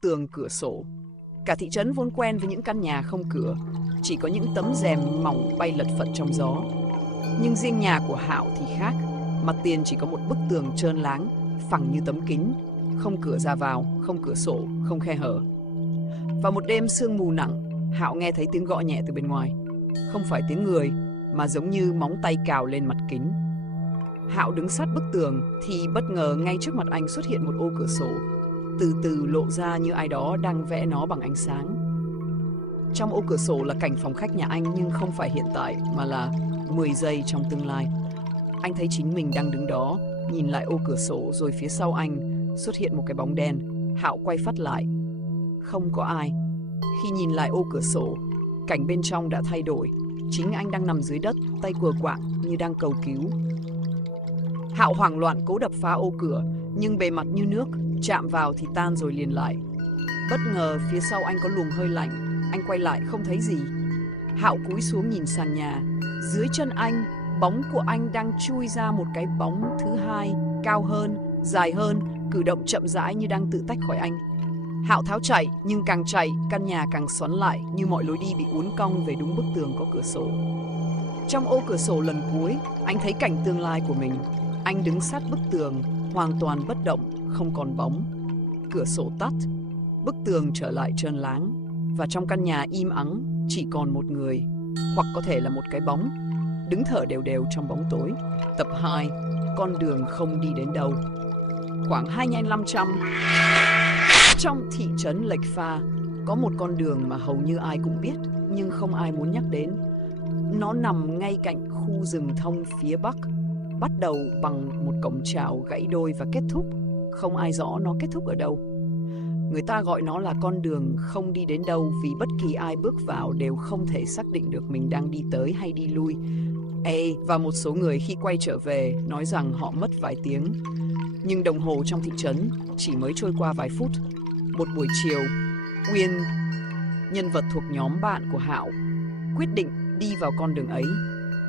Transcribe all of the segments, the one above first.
tường cửa sổ. Cả thị trấn vốn quen với những căn nhà không cửa, chỉ có những tấm rèm mỏng bay lật phật trong gió. Nhưng riêng nhà của Hạo thì khác. Mặt tiền chỉ có một bức tường trơn láng, phẳng như tấm kính, không cửa ra vào, không cửa sổ, không khe hở. Vào một đêm sương mù nặng, Hạo nghe thấy tiếng gõ nhẹ từ bên ngoài. Không phải tiếng người, mà giống như móng tay cào lên mặt kính. Hạo đứng sát bức tường thì bất ngờ ngay trước mặt anh xuất hiện một ô cửa sổ, từ từ lộ ra như ai đó đang vẽ nó bằng ánh sáng. Trong ô cửa sổ là cảnh phòng khách nhà anh, nhưng không phải hiện tại mà là 10 giây trong tương lai. Anh thấy chính mình đang đứng đó, nhìn lại ô cửa sổ, rồi phía sau anh xuất hiện một cái bóng đen. Hạo quay phắt lại. Không có ai. Khi nhìn lại ô cửa sổ, cảnh bên trong đã thay đổi. Chính anh đang nằm dưới đất, tay quờ quạng như đang cầu cứu. Hạo hoảng loạn cố đập phá ô cửa, nhưng bề mặt như nước, chạm vào thì tan rồi liền lại. Bất ngờ phía sau anh có luồng hơi lạnh. Anh quay lại không thấy gì. Hạo cúi xuống nhìn sàn nhà. Dưới chân anh, bóng của anh đang chui ra một cái bóng thứ hai, cao hơn, dài hơn, cử động chậm rãi như đang tự tách khỏi anh. Hạo tháo chạy, nhưng càng chạy, căn nhà càng xoắn lại, như mọi lối đi bị uốn cong về đúng bức tường có cửa sổ. Trong ô cửa sổ lần cuối, anh thấy cảnh tương lai của mình. Anh đứng sát bức tường, hoàn toàn bất động, không còn bóng. Cửa sổ tắt, bức tường trở lại trơn láng, và trong căn nhà im ắng chỉ còn một người, hoặc có thể là một cái bóng, đứng thở đều đều trong bóng tối. Tập 2, con đường không đi đến đâu. Khoảng 2500 trong thị trấn Lệch Pha, có một con đường mà hầu như ai cũng biết, nhưng không ai muốn nhắc đến. Nó nằm ngay cạnh khu rừng thông phía bắc, bắt đầu bằng một cổng chào gãy đôi và kết thúc, không ai rõ nó kết thúc ở đâu. Người ta gọi nó là con đường không đi đến đâu vì bất kỳ ai bước vào đều không thể xác định được mình đang đi tới hay đi lui. Và một số người khi quay trở về nói rằng họ mất vài tiếng. Nhưng đồng hồ trong thị trấn chỉ mới trôi qua vài phút. Một buổi chiều, Uyên, nhân vật thuộc nhóm bạn của Hạo, quyết định đi vào con đường ấy.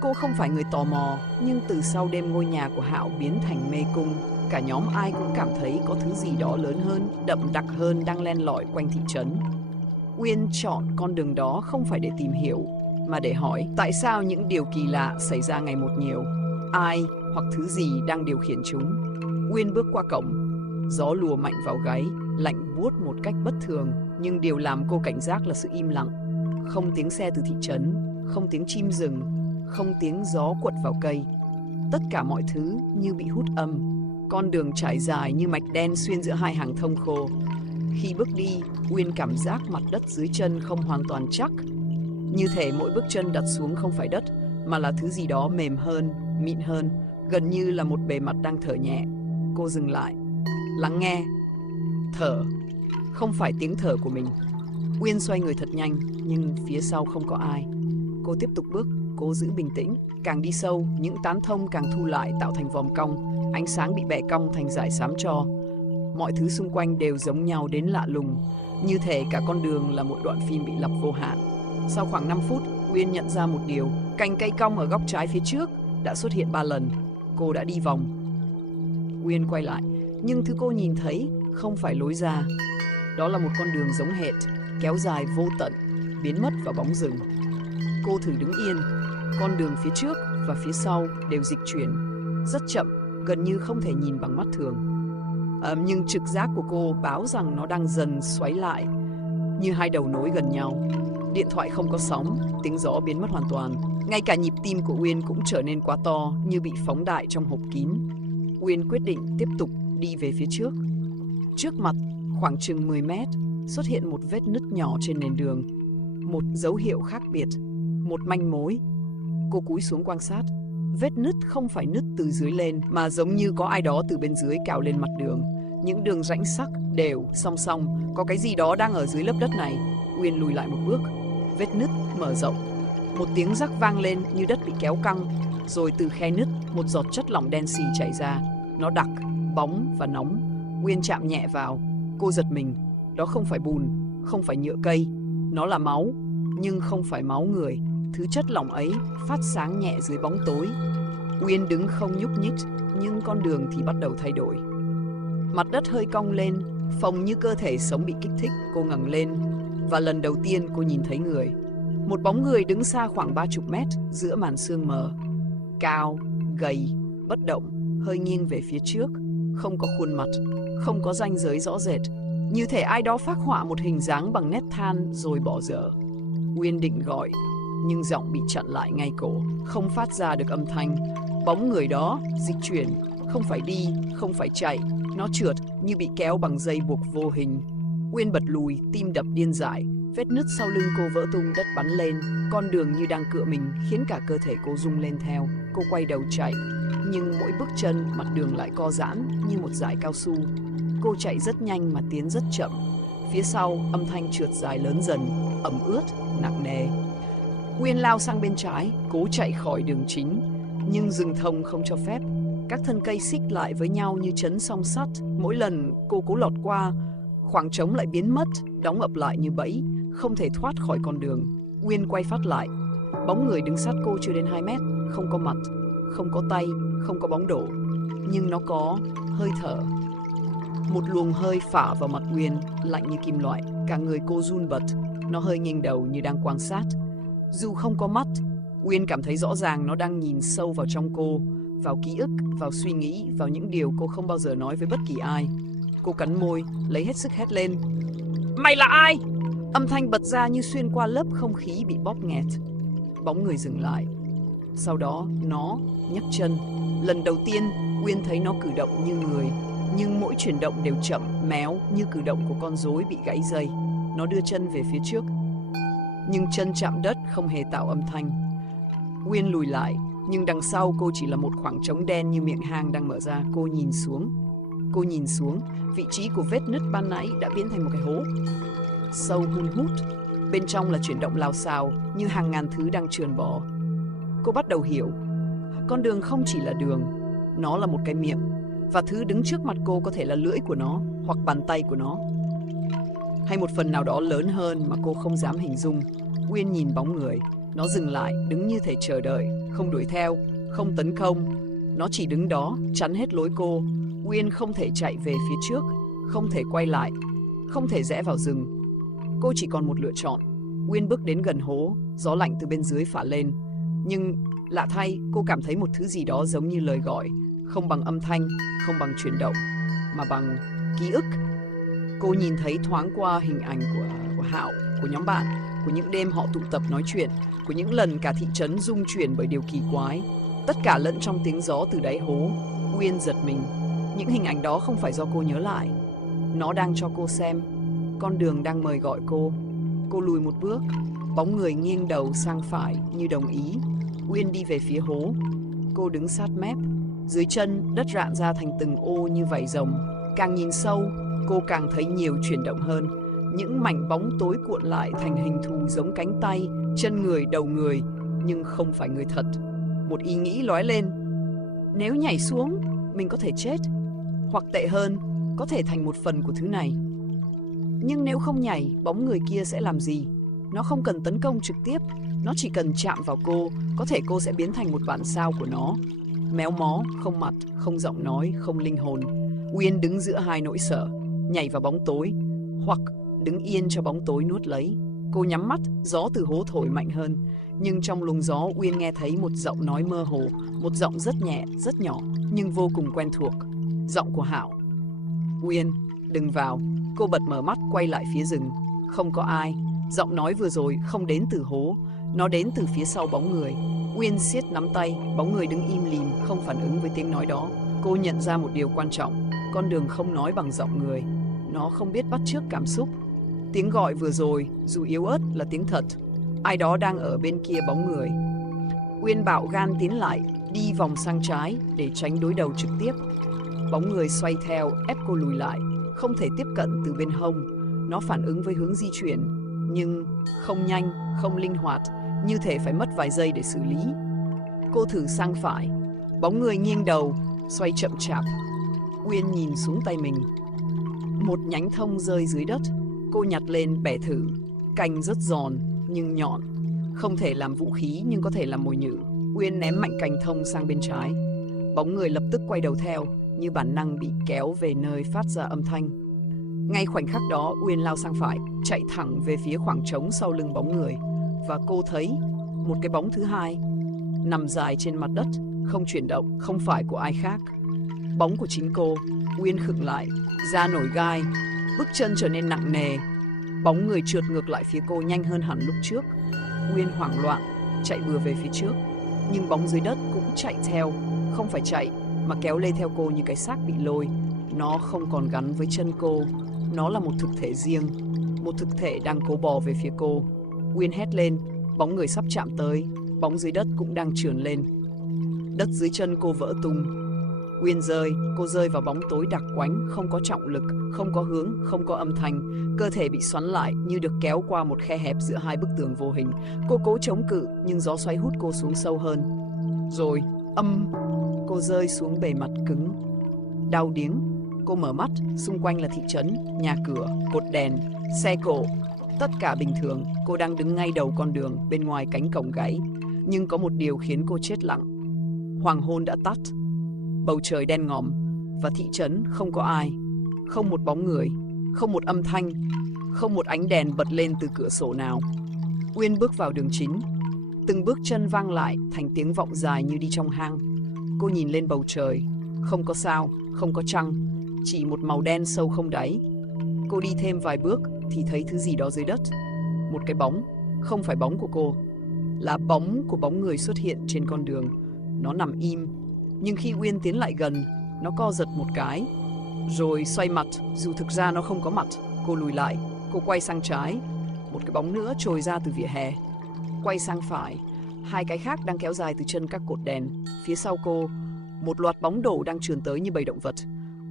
Cô không phải người tò mò, nhưng từ sau đêm ngôi nhà của Hạo biến thành mê cung, cả nhóm ai cũng cảm thấy có thứ gì đó lớn hơn, đậm đặc hơn đang len lỏi quanh thị trấn. Uyên chọn con đường đó không phải để tìm hiểu, mà để hỏi tại sao những điều kỳ lạ xảy ra ngày một nhiều. Ai hoặc thứ gì đang điều khiển chúng. Uyên bước qua cổng, gió lùa mạnh vào gáy, lạnh buốt một cách bất thường, nhưng điều làm cô cảnh giác là sự im lặng. Không tiếng xe từ thị trấn, không tiếng chim rừng, không tiếng gió quật vào cây. Tất cả mọi thứ như bị hút âm. Con đường trải dài như mạch đen xuyên giữa hai hàng thông khô. Khi bước đi, Uyên cảm giác mặt đất dưới chân không hoàn toàn chắc. Như thể mỗi bước chân đặt xuống không phải đất, mà là thứ gì đó mềm hơn, mịn hơn, gần như là một bề mặt đang thở nhẹ. Cô dừng lại, lắng nghe. Thở. Không phải tiếng thở của mình. Uyên xoay người thật nhanh, nhưng phía sau không có ai. Cô tiếp tục bước, cố giữ bình tĩnh. Càng đi sâu, những tán thông càng thu lại tạo thành vòm cong. Ánh sáng bị bẻ cong thành dải xám tro. Mọi thứ xung quanh đều giống nhau đến lạ lùng, như thể cả con đường là một đoạn phim bị lặp vô hạn. Sau khoảng 5 phút, Uyên nhận ra một điều. Cành cây cong ở góc trái phía trước đã xuất hiện 3 lần. Cô đã đi vòng. Uyên quay lại, nhưng thứ cô nhìn thấy không phải lối ra. Đó là một con đường giống hệt, kéo dài vô tận, biến mất vào bóng rừng. Cô thử đứng yên. Con đường phía trước và phía sau đều dịch chuyển, rất chậm, gần như không thể nhìn bằng mắt thường. Nhưng trực giác của cô báo rằng nó đang dần xoáy lại, như hai đầu nối gần nhau. Điện thoại không có sóng, tiếng gió biến mất hoàn toàn. Ngay cả nhịp tim của Uyên cũng trở nên quá to, như bị phóng đại trong hộp kín. Uyên quyết định tiếp tục đi về phía trước. Trước mặt, khoảng chừng 10 mét, xuất hiện một vết nứt nhỏ trên nền đường. Một dấu hiệu khác biệt, một manh mối. Cô cúi xuống quan sát. Vết nứt không phải nứt từ dưới lên, mà giống như có ai đó từ bên dưới cào lên mặt đường. Những đường rãnh sắc, đều, song song. Có cái gì đó đang ở dưới lớp đất này. Uyên lùi lại một bước. Vết nứt mở rộng. Một tiếng rắc vang lên như đất bị kéo căng. Rồi từ khe nứt, một giọt chất lỏng đen xì chảy ra. Nó đặc, bóng và nóng. Uyên chạm nhẹ vào. Cô giật mình. Đó không phải bùn, không phải nhựa cây. Nó là máu, nhưng không phải máu người. Thứ chất lỏng ấy phát sáng nhẹ dưới bóng tối. Uyên đứng không nhúc nhích, nhưng con đường thì bắt đầu thay đổi. Mặt đất hơi cong lên, Phồng như cơ thể sống bị kích thích, cô ngẩng lên và lần đầu tiên cô nhìn thấy người. Một bóng người đứng xa khoảng 30 mét giữa màn sương mờ. Cao, gầy, bất động, hơi nghiêng về phía trước, không có khuôn mặt, không có ranh giới rõ rệt. Như thể ai đó phác họa một hình dáng bằng nét than rồi bỏ dở. Uyên định gọi, nhưng giọng bị chặn lại ngay cổ, không phát ra được âm thanh. Bóng người đó dịch chuyển, không phải đi, không phải chạy, nó trượt như bị kéo bằng dây buộc vô hình. Uyên bật lùi, tim đập điên dại, vết nứt sau lưng cô vỡ tung, đất bắn lên, con đường như đang cựa mình khiến cả cơ thể cô rung lên theo. Cô quay đầu chạy, nhưng mỗi bước chân mặt đường lại co giãn như một dải cao su. Cô chạy rất nhanh mà tiến rất chậm. Phía sau, âm thanh trượt dài lớn dần, ẩm ướt, nặng nề. Uyên lao sang bên trái, cố chạy khỏi đường chính, nhưng rừng thông không cho phép. Các thân cây xích lại với nhau như trấn song sắt. Mỗi lần cô cố lọt qua, khoảng trống lại biến mất, đóng ập lại như bẫy, không thể thoát khỏi con đường. Uyên quay phát lại. Bóng người đứng sát cô chưa đến 2 mét, không có mặt, không có tay, không có bóng đổ. Nhưng nó có hơi thở. Một luồng hơi phả vào mặt Uyên, lạnh như kim loại. Cả người cô run bật, nó hơi nghiêng đầu như đang quan sát. Dù không có mắt, Uyên cảm thấy rõ ràng nó đang nhìn sâu vào trong cô, vào ký ức, vào suy nghĩ, vào những điều cô không bao giờ nói với bất kỳ ai. Cô cắn môi, lấy hết sức hét lên. Mày là ai? Âm thanh bật ra như xuyên qua lớp không khí bị bóp nghẹt. Bóng người dừng lại. Sau đó, nó nhấc chân. Lần đầu tiên, Uyên thấy nó cử động như người, nhưng mỗi chuyển động đều chậm, méo như cử động của con rối bị gãy dây. Nó đưa chân về phía trước, nhưng chân chạm đất không hề tạo âm thanh. Uyên lùi lại, nhưng đằng sau cô chỉ là một khoảng trống đen như miệng hang đang mở ra. Cô nhìn xuống, vị trí của vết nứt ban nãy đã biến thành một cái hố sâu hun hút. Bên trong là chuyển động lao xao như hàng ngàn thứ đang trườn bò. Cô bắt đầu hiểu, con đường không chỉ là đường, nó là một cái miệng, và thứ đứng trước mặt cô có thể là lưỡi của nó hoặc bàn tay của nó, hay một phần nào đó lớn hơn mà cô không dám hình dung. Uyên nhìn bóng người, nó dừng lại, đứng như thể chờ đợi, không đuổi theo, không tấn công. Nó chỉ đứng đó, chắn hết lối cô. Uyên không thể chạy về phía trước, không thể quay lại, không thể rẽ vào rừng. Cô chỉ còn một lựa chọn. Uyên bước đến gần hố, gió lạnh từ bên dưới phả lên. Nhưng lạ thay, cô cảm thấy một thứ gì đó giống như lời gọi, không bằng âm thanh, không bằng chuyển động, mà bằng ký ức. Cô nhìn thấy thoáng qua hình ảnh của Hạo, của nhóm bạn, của những đêm họ tụ tập nói chuyện, của những lần cả thị trấn rung chuyển bởi điều kỳ quái. Tất cả lẫn trong tiếng gió từ đáy hố. Uyên giật mình. Những hình ảnh đó không phải do cô nhớ lại. Nó đang cho cô xem. Con đường đang mời gọi cô. Cô lùi một bước. Bóng người nghiêng đầu sang phải như đồng ý. Uyên đi về phía hố. Cô đứng sát mép. Dưới chân, đất rạn ra thành từng ô như vảy rồng. Càng nhìn sâu, cô càng thấy nhiều chuyển động hơn. Những mảnh bóng tối cuộn lại thành hình thù giống cánh tay, chân người, đầu người, nhưng không phải người thật. Một ý nghĩ lóe lên. Nếu nhảy xuống, mình có thể chết. Hoặc tệ hơn, có thể thành một phần của thứ này. Nhưng nếu không nhảy, bóng người kia sẽ làm gì? Nó không cần tấn công trực tiếp, nó chỉ cần chạm vào cô, có thể cô sẽ biến thành một bản sao của nó. Méo mó, không mặt, không giọng nói, không linh hồn. Uyên đứng giữa hai nỗi sợ, nhảy vào bóng tối, hoặc đứng yên cho bóng tối nuốt lấy. Cô nhắm mắt, gió từ hố thổi mạnh hơn. Nhưng trong luồng gió, Uyên nghe thấy một giọng nói mơ hồ, một giọng rất nhẹ, rất nhỏ, nhưng vô cùng quen thuộc. Giọng của Hạo. Uyên, đừng vào. Cô bật mở mắt, quay lại phía rừng. Không có ai. Giọng nói vừa rồi không đến từ hố, nó đến từ phía sau bóng người. Uyên siết nắm tay, bóng người đứng im lìm, không phản ứng với tiếng nói đó. Cô nhận ra một điều quan trọng. Con đường không nói bằng giọng người. Nó không biết bắt chước cảm xúc. Tiếng gọi vừa rồi, dù yếu ớt, là tiếng thật. Ai đó đang ở bên kia bóng người. Uyên bạo gan tiến lại, đi vòng sang trái để tránh đối đầu trực tiếp. Bóng người xoay theo, ép cô lùi lại, không thể tiếp cận từ bên hông. Nó phản ứng với hướng di chuyển, nhưng không nhanh, không linh hoạt, như thể phải mất vài giây để xử lý. Cô thử sang phải. Bóng người nghiêng đầu, xoay chậm chạp. Uyên nhìn xuống tay mình. Một nhánh thông rơi dưới đất. Cô nhặt lên bẻ thử. Cành rất giòn nhưng nhọn. Không thể làm vũ khí nhưng có thể làm mồi nhử. Uyên ném mạnh cành thông sang bên trái. Bóng người lập tức quay đầu theo, như bản năng bị kéo về nơi phát ra âm thanh. Ngay khoảnh khắc đó, Uyên lao sang phải, chạy thẳng về phía khoảng trống sau lưng bóng người. Và cô thấy một cái bóng thứ hai, nằm dài trên mặt đất, không chuyển động, không phải của ai khác. Bóng của chính cô. Uyên khựng lại, da nổi gai, bước chân trở nên nặng nề. Bóng người trượt ngược lại phía cô nhanh hơn hẳn lúc trước. Uyên hoảng loạn, chạy bừa về phía trước. Nhưng bóng dưới đất cũng chạy theo, không phải chạy, mà kéo lê theo cô như cái xác bị lôi. Nó không còn gắn với chân cô, nó là một thực thể riêng, một thực thể đang cố bò về phía cô. Uyên hét lên, bóng người sắp chạm tới, bóng dưới đất cũng đang trườn lên. Đất dưới chân cô vỡ tung. Uyên rơi, cô rơi vào bóng tối đặc quánh, không có trọng lực, không có hướng, không có âm thanh. Cơ thể bị xoắn lại như được kéo qua một khe hẹp giữa hai bức tường vô hình. Cô cố chống cự, nhưng gió xoáy hút cô xuống sâu hơn. Rồi, cô rơi xuống bề mặt cứng. Đau điếng, cô mở mắt, xung quanh là thị trấn, nhà cửa, cột đèn, xe cộ. Tất cả bình thường, cô đang đứng ngay đầu con đường, bên ngoài cánh cổng gãy. Nhưng có một điều khiến cô chết lặng. Hoàng hôn đã tắt. Bầu trời đen ngòm, và thị trấn không có ai. Không một bóng người, không một âm thanh, không một ánh đèn bật lên từ cửa sổ nào. Uyên bước vào đường chính. Từng bước chân vang lại thành tiếng vọng dài như đi trong hang. Cô nhìn lên bầu trời, không có sao, không có trăng, chỉ một màu đen sâu không đáy. Cô đi thêm vài bước thì thấy thứ gì đó dưới đất. Một cái bóng, không phải bóng của cô, là bóng của bóng người xuất hiện trên con đường. Nó nằm im, nhưng khi Uyên tiến lại gần, nó co giật một cái, rồi xoay mặt, dù thực ra nó không có mặt. Cô lùi lại, cô quay sang trái, một cái bóng nữa trồi ra từ vỉa hè. Quay sang phải, hai cái khác đang kéo dài từ chân các cột đèn. Phía sau cô, một loạt bóng đổ đang trườn tới như bầy động vật.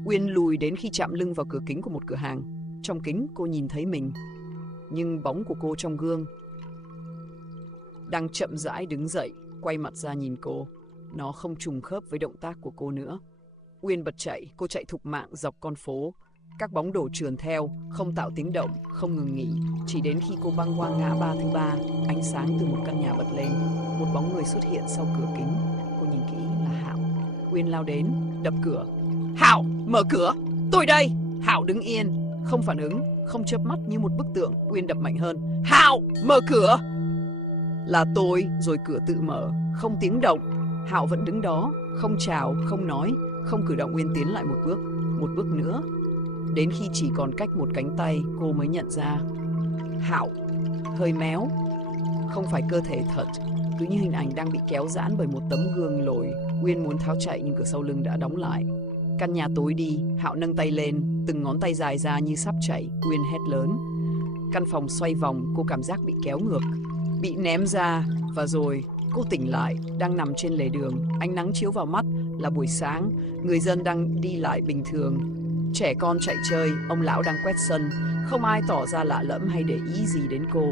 Uyên lùi đến khi chạm lưng vào cửa kính của một cửa hàng. Trong kính cô nhìn thấy mình, nhưng bóng của cô trong gương đang chậm rãi đứng dậy, quay mặt ra nhìn cô. Nó không trùng khớp với động tác của cô nữa. Uyên bật chạy, cô chạy thục mạng dọc con phố. Các bóng đổ trườn theo, không tạo tiếng động, không ngừng nghỉ. Chỉ đến khi cô băng qua ngã ba thứ ba, ánh sáng từ một căn nhà bật lên. Một bóng người xuất hiện sau cửa kính. Cô nhìn kỹ là Hạo. Uyên lao đến, đập cửa. Hạo, mở cửa, tôi đây. Hạo đứng yên, không phản ứng, không chớp mắt như một bức tượng. Uyên đập mạnh hơn. Hạo, mở cửa. Là tôi, rồi cửa tự mở, không tiếng động. Hạo vẫn đứng đó, không chào, không nói, không cử động. Uyên tiến lại một bước nữa. Đến khi chỉ còn cách một cánh tay, cô mới nhận ra Hạo hơi méo, không phải cơ thể thật, cứ như hình ảnh đang bị kéo giãn bởi một tấm gương lồi. Uyên muốn tháo chạy nhưng cửa sau lưng đã đóng lại. Căn nhà tối đi, Hạo nâng tay lên, từng ngón tay dài ra như sắp chạy. Uyên hét lớn. Căn phòng xoay vòng, cô cảm giác bị kéo ngược, bị ném ra, và rồi cô tỉnh lại, đang nằm trên lề đường. Ánh nắng chiếu vào mắt, là buổi sáng, người dân đang đi lại bình thường. Trẻ con chạy chơi, ông lão đang quét sân, không ai tỏ ra lạ lẫm hay để ý gì đến cô.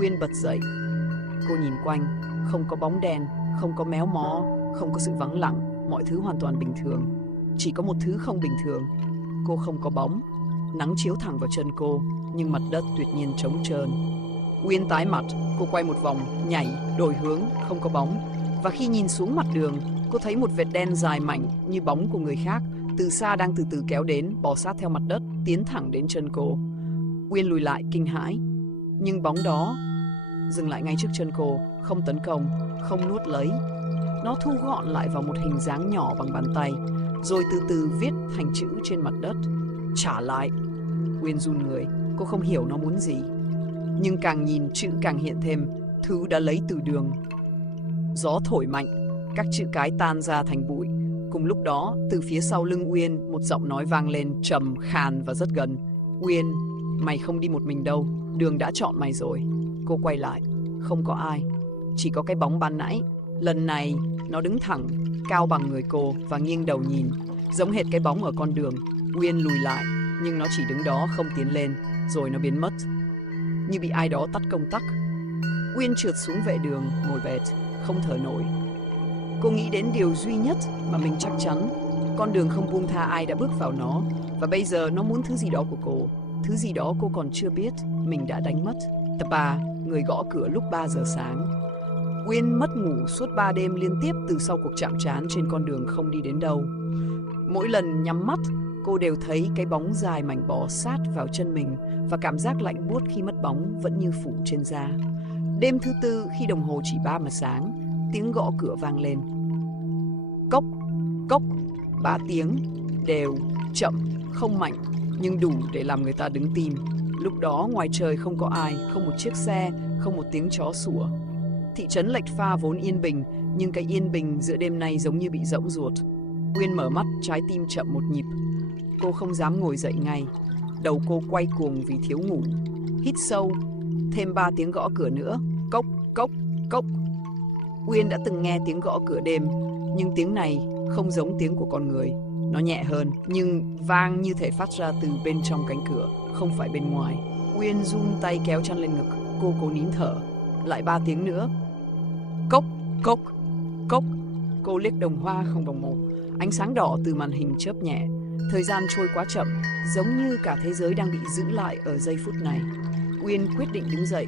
Uyên bật dậy, cô nhìn quanh, không có bóng đèn, không có méo mó, không có sự vắng lặng, mọi thứ hoàn toàn bình thường. Chỉ có một thứ không bình thường, cô không có bóng. Nắng chiếu thẳng vào chân cô, nhưng mặt đất tuyệt nhiên trống trơn. Uyên tái mặt, cô quay một vòng, nhảy, đổi hướng, không có bóng. Và khi nhìn xuống mặt đường, cô thấy một vệt đen dài mảnh như bóng của người khác, từ xa đang từ từ kéo đến, bò sát theo mặt đất, tiến thẳng đến chân cô. Uyên lùi lại kinh hãi, nhưng bóng đó dừng lại ngay trước chân cô, không tấn công, không nuốt lấy. Nó thu gọn lại vào một hình dáng nhỏ bằng bàn tay, rồi từ từ viết thành chữ trên mặt đất. Trả lại. Uyên run người, cô không hiểu nó muốn gì. Nhưng càng nhìn chữ càng hiện thêm thứ đã lấy từ đường. Gió thổi mạnh, các chữ cái tan ra thành bụi. Cùng lúc đó, từ phía sau lưng Uyên, một giọng nói vang lên trầm, khàn và rất gần. Uyên, mày không đi một mình đâu, đường đã chọn mày rồi. Cô quay lại, không có ai, chỉ có cái bóng ban nãy. Lần này, nó đứng thẳng, cao bằng người cô và nghiêng đầu nhìn, giống hệt cái bóng ở con đường. Uyên lùi lại, nhưng nó chỉ đứng đó không tiến lên, rồi nó biến mất, như bị ai đó tắt công tắc. Uyên trượt xuống vệ đường, ngồi bệt, không thở nổi. Cô nghĩ đến điều duy nhất mà mình chắc chắn, con đường không buông tha ai đã bước vào nó, và bây giờ nó muốn thứ gì đó của cô, thứ gì đó cô còn chưa biết, mình đã đánh mất. Tập 3, người gõ cửa lúc 3 giờ sáng. Uyên mất ngủ suốt 3 đêm liên tiếp từ sau cuộc chạm trán trên con đường không đi đến đâu. Mỗi lần nhắm mắt, cô cô đều thấy cái bóng dài mảnh bò sát vào chân mình và cảm giác lạnh buốt khi mất bóng vẫn như phủ trên da. Đêm thứ tư, khi đồng hồ chỉ 3 giờ sáng, tiếng gõ cửa vang lên. Cốc, cốc, 3 tiếng, đều, chậm, không mạnh, nhưng đủ để làm người ta đứng tim. Lúc đó ngoài trời không có ai, không một chiếc xe, không một tiếng chó sủa. Thị trấn Lệch Pha vốn yên bình, nhưng cái yên bình giữa đêm nay giống như bị rỗng ruột. Uyên mở mắt, trái tim chậm một nhịp. Cô không dám ngồi dậy ngay. Đầu cô quay cuồng vì thiếu ngủ. Hít sâu, thêm 3 tiếng gõ cửa nữa. Cốc, cốc, cốc. Uyên đã từng nghe tiếng gõ cửa đêm, nhưng tiếng này không giống tiếng của con người. Nó nhẹ hơn, nhưng vang như thể phát ra từ bên trong cánh cửa, không phải bên ngoài. Uyên run tay kéo chăn lên ngực, cô cố nín thở. Lại 3 tiếng nữa. Cốc, cốc, cốc. Cô liếc đồng hoa không đồng hồ. Ánh sáng đỏ từ màn hình chớp nhẹ. Thời gian trôi quá chậm, giống như cả thế giới đang bị giữ lại ở giây phút này. Uyên quyết định đứng dậy.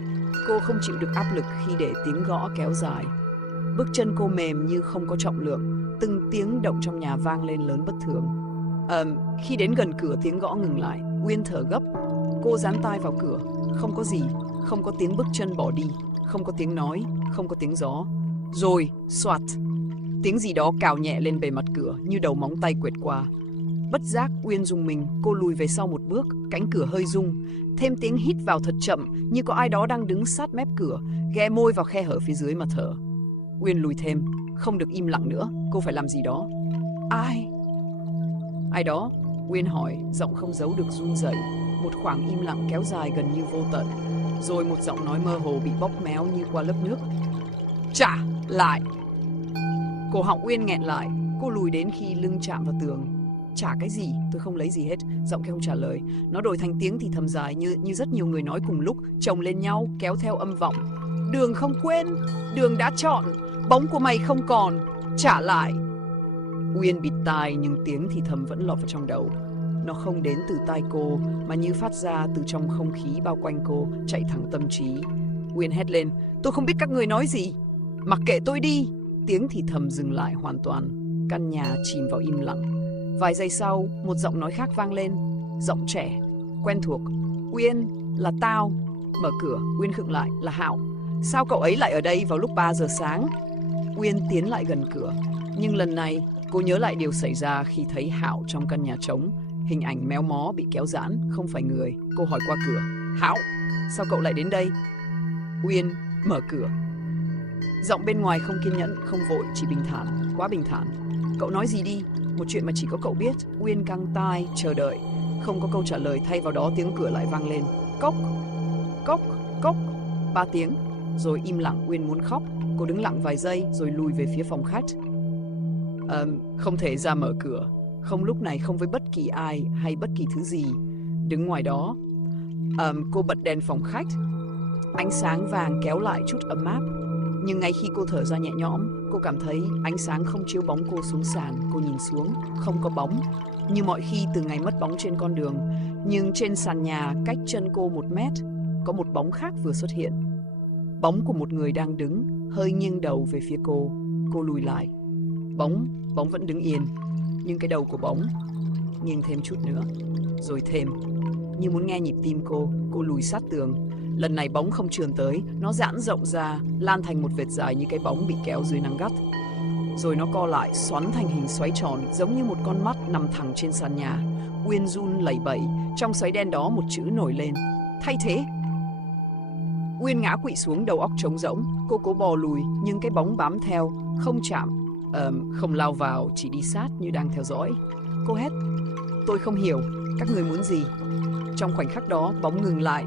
Cô không chịu được áp lực khi để tiếng gõ kéo dài. Bước chân cô mềm như không có trọng lượng. Từng tiếng động trong nhà vang lên lớn bất thường. Khi đến gần cửa, tiếng gõ ngừng lại. Uyên thở gấp. Cô dán tai vào cửa. Không có gì. Không có tiếng bước chân bỏ đi. Không có tiếng nói. Không có tiếng gió. Rồi, soạt. Tiếng gì đó cào nhẹ lên bề mặt cửa như đầu móng tay quệt qua. Bất giác Uyên rùng mình, cô lùi về sau một bước, cánh cửa hơi rung. Thêm tiếng hít vào thật chậm, như có ai đó đang đứng sát mép cửa, ghé môi vào khe hở phía dưới mà thở. Uyên lùi thêm, không được im lặng nữa, cô phải làm gì đó. Ai? Ai đó? Uyên hỏi, giọng không giấu được run rẩy. Một khoảng im lặng kéo dài gần như vô tận. Rồi một giọng nói mơ hồ bị bóp méo như qua lớp nước. Trả lại! Cổ họng Uyên nghẹn lại, cô lùi đến khi lưng chạm vào tường. Trả cái gì? Tôi không lấy gì hết. Giọng kia không trả lời. Nó đổi thành tiếng thì thầm dài như rất nhiều người nói cùng lúc, chồng lên nhau, kéo theo âm vọng. Đường không quên, đường đã chọn, bóng của mày không còn, trả lại. Uyên bịt tai nhưng tiếng thì thầm vẫn lọt vào trong đầu. Nó không đến từ tai cô mà như phát ra từ trong không khí bao quanh cô, chạy thẳng tâm trí. Uyên hét lên, tôi không biết các người nói gì, mặc kệ tôi đi. Tiếng thì thầm dừng lại hoàn toàn. Căn nhà chìm vào im lặng. Vài giây sau, một giọng nói khác vang lên. Giọng trẻ, quen thuộc. Uyên, là tao. Mở cửa, Uyên khựng lại, là Hạo. Sao cậu ấy lại ở đây vào lúc 3 giờ sáng? Uyên tiến lại gần cửa. Nhưng lần này, cô nhớ lại điều xảy ra khi thấy Hạo trong căn nhà trống. Hình ảnh méo mó bị kéo giãn, không phải người. Cô hỏi qua cửa. Hạo, sao cậu lại đến đây? Uyên, mở cửa. Giọng bên ngoài không kiên nhẫn, không vội, chỉ bình thản, quá bình thản. Cậu nói gì đi, một chuyện mà chỉ có cậu biết. Uyên căng tai, chờ đợi. Không có câu trả lời, thay vào đó tiếng cửa lại vang lên. Cốc, cốc, cốc. 3 tiếng, rồi im lặng. Uyên muốn khóc. Cô đứng lặng vài giây, rồi lùi về phía phòng khách. Không thể ra mở cửa. Không lúc này, không với bất kỳ ai hay bất kỳ thứ gì. Đứng ngoài đó. Cô bật đèn phòng khách. Ánh sáng vàng kéo lại chút ấm áp. Nhưng ngay khi cô thở ra nhẹ nhõm, cô cảm thấy ánh sáng không chiếu bóng cô xuống sàn. Cô nhìn xuống, không có bóng. Như mọi khi từ ngày mất bóng trên con đường. Nhưng trên sàn nhà, cách chân cô 1 mét, có một bóng khác vừa xuất hiện. Bóng của một người đang đứng, hơi nghiêng đầu về phía cô. Cô lùi lại. Bóng vẫn đứng yên. Nhưng cái đầu của bóng nghiêng thêm chút nữa. Rồi thêm. Như muốn nghe nhịp tim cô lùi sát tường. Lần này bóng không trườn tới, nó giãn rộng ra, lan thành một vệt dài như cái bóng bị kéo dưới nắng gắt. Rồi nó co lại, xoắn thành hình xoáy tròn, giống như một con mắt nằm thẳng trên sàn nhà. Uyên run lẩy bẩy, trong xoáy đen đó một chữ nổi lên. Thay thế. Uyên ngã quỵ xuống, đầu óc trống rỗng. Cô cố bò lùi, nhưng cái bóng bám theo, không chạm, không lao vào, chỉ đi sát như đang theo dõi. Cô hét. Tôi không hiểu, các người muốn gì? Trong khoảnh khắc đó, bóng ngừng lại.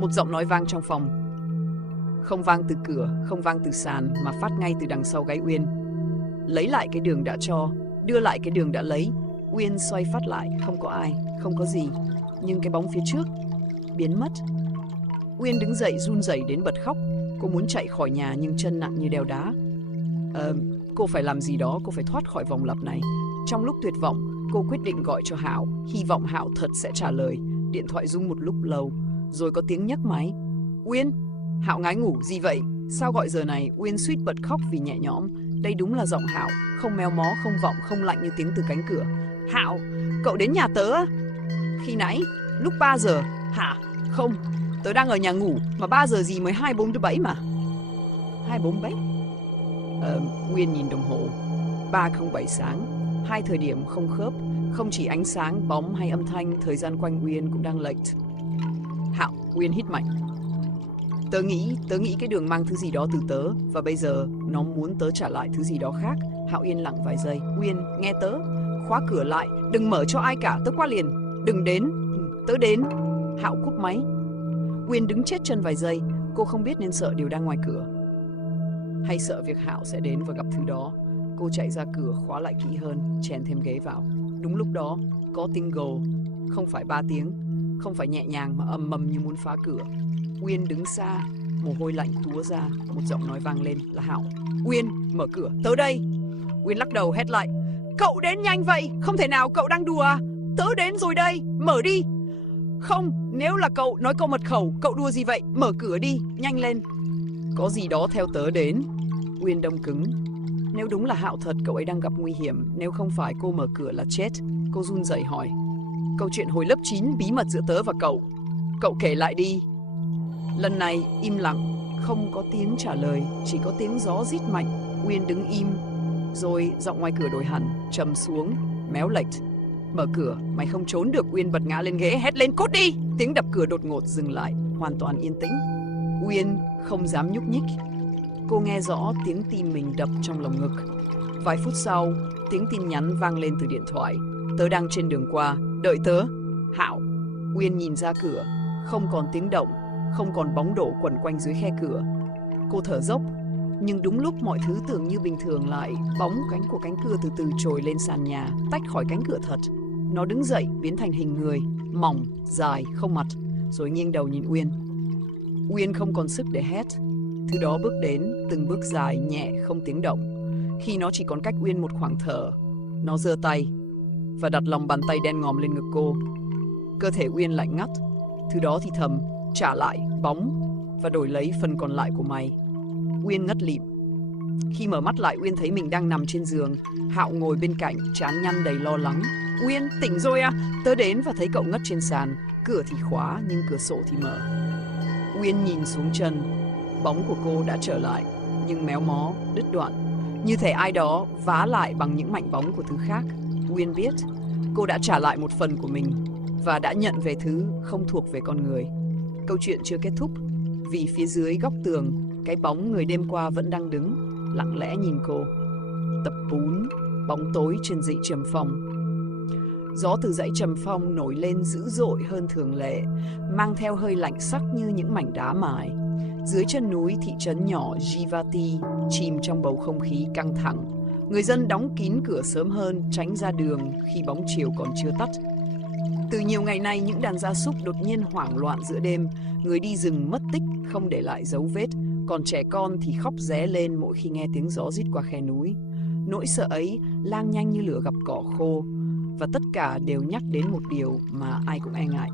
Một giọng nói vang trong phòng. Không vang từ cửa, không vang từ sàn, mà phát ngay từ đằng sau gáy Uyên. Lấy lại cái đường đã cho, đưa lại cái đường đã lấy. Uyên xoay phát lại, không có ai, không có gì. Nhưng cái bóng phía trước biến mất. Uyên đứng dậy run rẩy đến bật khóc. Cô muốn chạy khỏi nhà nhưng chân nặng như đeo đá. Cô phải làm gì đó, cô phải thoát khỏi vòng lặp này. Trong lúc tuyệt vọng, cô quyết định gọi cho Hạo, hy vọng Hạo thật sẽ trả lời. Điện thoại rung một lúc lâu, rồi có tiếng nhấc máy. Uyên! Hạo ngái ngủ, gì vậy? Sao gọi giờ này? Uyên suýt bật khóc vì nhẹ nhõm. Đây đúng là giọng Hạo, không méo mó, không vọng, không lạnh như tiếng từ cánh cửa. Hạo, cậu đến nhà tớ á? Khi nãy, lúc 3 giờ. Hả? Không, tớ đang ở nhà ngủ, mà 3 giờ gì mới 2:47 mà. 2:47? Nguyên nhìn đồng hồ. 3:07 sáng. Hai thời điểm không khớp, không chỉ ánh sáng, bóng hay âm thanh, thời gian quanh Uyên cũng đang lệch. Hạo, Uyên hít mạnh. Tớ nghĩ cái đường mang thứ gì đó từ tớ, và bây giờ nó muốn tớ trả lại thứ gì đó khác. Hạo yên lặng vài giây. Uyên, nghe tớ, khóa cửa lại, đừng mở cho ai cả, tớ qua liền. Đừng đến. Tớ đến. Hạo cúp máy. Uyên đứng chết chân vài giây, cô không biết nên sợ điều đang ngoài cửa hay sợ việc Hạo sẽ đến và gặp thứ đó. Cô chạy ra cửa, khóa lại kỹ hơn, chèn thêm ghế vào. Đúng lúc đó, có tiếng gồ. Không phải 3 tiếng, không phải nhẹ nhàng mà ầm ầm như muốn phá cửa. Uyên đứng xa, mồ hôi lạnh túa ra, một giọng nói vang lên là Hạo. Uyên, mở cửa, tớ đây. Uyên lắc đầu hét lại. Cậu đến nhanh vậy, không thể nào, cậu đang đùa à? Tớ đến rồi đây, mở đi. Không, nếu là cậu nói câu mật khẩu, cậu đùa gì vậy? Mở cửa đi, nhanh lên. Có gì đó theo tớ đến. Uyên đông cứng. Nếu đúng là Hạo thật, cậu ấy đang gặp nguy hiểm. Nếu không phải cô mở cửa là chết. Cô run rẩy hỏi. Câu chuyện hồi lớp 9 bí mật giữa tớ và cậu. Cậu kể lại đi. Lần này im lặng, không có tiếng trả lời, chỉ có tiếng gió rít mạnh. Uyên đứng im, rồi giọng ngoài cửa đổi hẳn, trầm xuống, méo lệch. Mở cửa, mày không trốn được. Uyên bật ngã lên ghế, hét lên cốt đi. Tiếng đập cửa đột ngột dừng lại, hoàn toàn yên tĩnh. Uyên không dám nhúc nhích. Cô nghe rõ tiếng tim mình đập trong lồng ngực. Vài phút sau, tiếng tin nhắn vang lên từ điện thoại. Tớ đang trên đường qua, đợi tớ. Hạo. Uyên nhìn ra cửa, không còn tiếng động, không còn bóng đổ quẩn quanh dưới khe cửa. Cô thở dốc, nhưng đúng lúc mọi thứ tưởng như bình thường lại, bóng cánh của cánh cửa từ từ trồi lên sàn nhà, tách khỏi cánh cửa thật. Nó đứng dậy, biến thành hình người, mỏng, dài, không mặt, rồi nghiêng đầu nhìn Uyên. Uyên không còn sức để hét. Thứ đó bước đến, từng bước dài, nhẹ, không tiếng động. Khi nó chỉ còn cách Uyên một khoảng thở, nó giơ tay và đặt lòng bàn tay đen ngòm lên ngực cô. Cơ thể Uyên lạnh ngắt. Thứ đó thì thầm, trả lại, bóng, và đổi lấy phần còn lại của mày. Uyên ngất lịm. Khi mở mắt lại, Uyên thấy mình đang nằm trên giường. Hạo ngồi bên cạnh, trán nhăn đầy lo lắng. Uyên, tỉnh rồi à? Tớ đến và thấy cậu ngất trên sàn. Cửa thì khóa, nhưng cửa sổ thì mở. Uyên nhìn xuống chân. Bóng của cô đã trở lại, nhưng méo mó, đứt đoạn. Như thể ai đó vá lại bằng những mảnh bóng của thứ khác. Uyên biết, cô đã trả lại một phần của mình và đã nhận về thứ không thuộc về con người. Câu chuyện chưa kết thúc, vì phía dưới góc tường, cái bóng người đêm qua vẫn đang đứng, lặng lẽ nhìn cô. Tập 4, bóng tối trên dãy Trầm Phong. Gió từ dãy Trầm Phong nổi lên dữ dội hơn thường lệ, mang theo hơi lạnh sắc như những mảnh đá mài. Dưới chân núi, thị trấn nhỏ Jivati chìm trong bầu không khí căng thẳng. Người dân đóng kín cửa sớm hơn, tránh ra đường khi bóng chiều còn chưa tắt. Từ nhiều ngày nay, những đàn gia súc đột nhiên hoảng loạn giữa đêm. Người đi rừng mất tích, không để lại dấu vết. Còn trẻ con thì khóc ré lên mỗi khi nghe tiếng gió rít qua khe núi. Nỗi sợ ấy lang nhanh như lửa gặp cỏ khô. Và tất cả đều nhắc đến một điều mà ai cũng e ngại.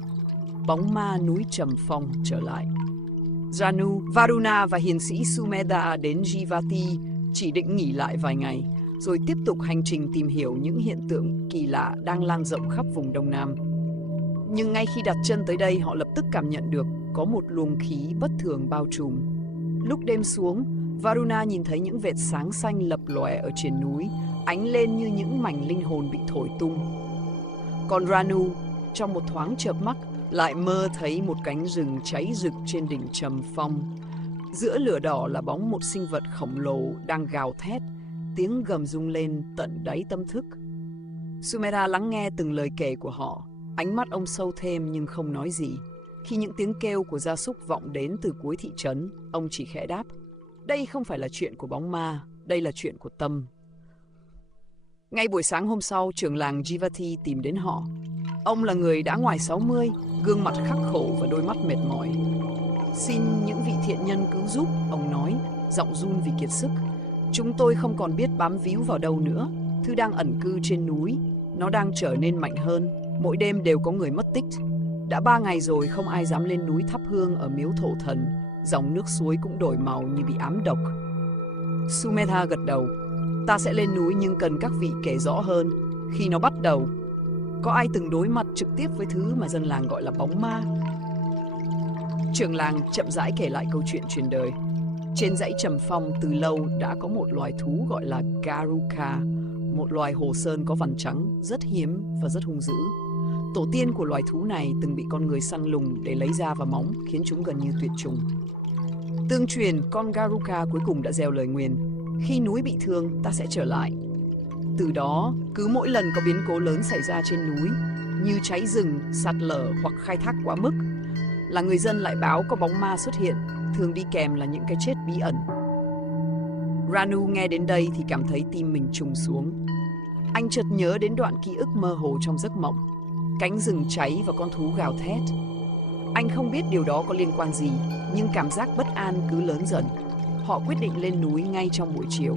Bóng ma núi Trầm Phong trở lại. Ranu, Varuna và hiền sĩ Sumedha đến Jivati chỉ định nghỉ lại vài ngày, rồi tiếp tục hành trình tìm hiểu những hiện tượng kỳ lạ đang lan rộng khắp vùng Đông Nam. Nhưng ngay khi đặt chân tới đây, họ lập tức cảm nhận được có một luồng khí bất thường bao trùm. Lúc đêm xuống, Varuna nhìn thấy những vệt sáng xanh lập lòe ở trên núi, ánh lên như những mảnh linh hồn bị thổi tung. Còn Ranu, trong một thoáng chợp mắt, lại mơ thấy một cánh rừng cháy rực trên đỉnh Trầm Phong. Giữa lửa đỏ là bóng một sinh vật khổng lồ đang gào thét, tiếng gầm rung lên tận đáy tâm thức. Sumedha lắng nghe từng lời kể của họ, ánh mắt ông sâu thêm nhưng không nói gì. Khi những tiếng kêu của gia súc vọng đến từ cuối thị trấn, ông chỉ khẽ đáp: đây không phải là chuyện của bóng ma, đây là chuyện của tâm. Ngay buổi sáng hôm sau, trưởng làng Jivati tìm đến họ. Ông là người đã ngoài 60, gương mặt khắc khổ và đôi mắt mệt mỏi. Xin những vị thiện nhân cứu giúp, ông nói, giọng run vì kiệt sức. Chúng tôi không còn biết bám víu vào đâu nữa. Thứ đang ẩn cư trên núi, nó đang trở nên mạnh hơn. Mỗi đêm đều có người mất tích. Đã 3 ngày rồi không ai dám lên núi thắp hương ở miếu thổ thần. Dòng nước suối cũng đổi màu như bị ám độc. Sumedha gật đầu. Ta sẽ lên núi nhưng cần các vị kể rõ hơn. Khi nó bắt đầu, Có ai từng đối mặt trực tiếp với thứ mà dân làng gọi là bóng ma? Trưởng làng chậm rãi kể lại câu chuyện truyền đời. Trên dãy Trầm Phong từ lâu đã có một loài thú gọi là Garuka, một loài hồ sơn có vằn trắng, rất hiếm và rất hung dữ. Tổ tiên của loài thú này từng bị con người săn lùng để lấy da và móng, khiến chúng gần như tuyệt chủng. Tương truyền, con Garuka cuối cùng đã gieo lời nguyền: khi núi bị thương, ta sẽ trở lại. Từ đó, cứ mỗi lần có biến cố lớn xảy ra trên núi, như cháy rừng, sạt lở hoặc khai thác quá mức, là người dân lại báo có bóng ma xuất hiện, thường đi kèm là những cái chết bí ẩn. Ranu nghe đến đây thì cảm thấy tim mình trùng xuống. Anh chợt nhớ đến đoạn ký ức mơ hồ trong giấc mộng, cánh rừng cháy và con thú gào thét. Anh không biết điều đó có liên quan gì, nhưng cảm giác bất an cứ lớn dần. Họ quyết định lên núi ngay trong buổi chiều.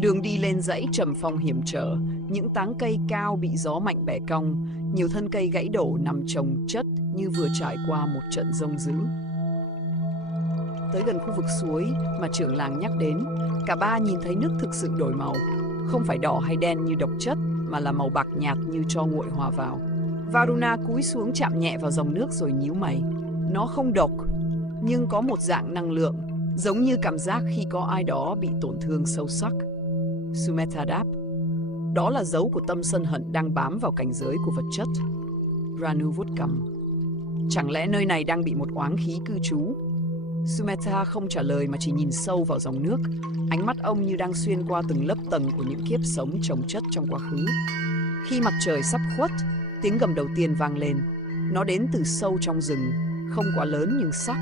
Đường đi lên dãy Trầm Phong hiểm trở, những tán cây cao bị gió mạnh bẻ cong, nhiều thân cây gãy đổ nằm chồng chất như vừa trải qua một trận giông dữ. Tới gần khu vực suối mà trưởng làng nhắc đến, cả ba nhìn thấy nước thực sự đổi màu, không phải đỏ hay đen như độc chất, mà là màu bạc nhạt như tro nguội hòa vào. Varuna cúi xuống chạm nhẹ vào dòng nước rồi nhíu mày. Nó không độc, nhưng có một dạng năng lượng, giống như cảm giác khi có ai đó bị tổn thương sâu sắc. Sumedha đáp: đó là dấu của tâm sân hận đang bám vào cảnh giới của vật chất. Ranu vuốt cằm: chẳng lẽ nơi này đang bị một oán khí cư trú? Sumedha không trả lời mà chỉ nhìn sâu vào dòng nước. Ánh mắt ông như đang xuyên qua từng lớp tầng của những kiếp sống chồng chất trong quá khứ. Khi mặt trời sắp khuất, tiếng gầm đầu tiên vang lên. Nó đến từ sâu trong rừng, không quá lớn nhưng sắc,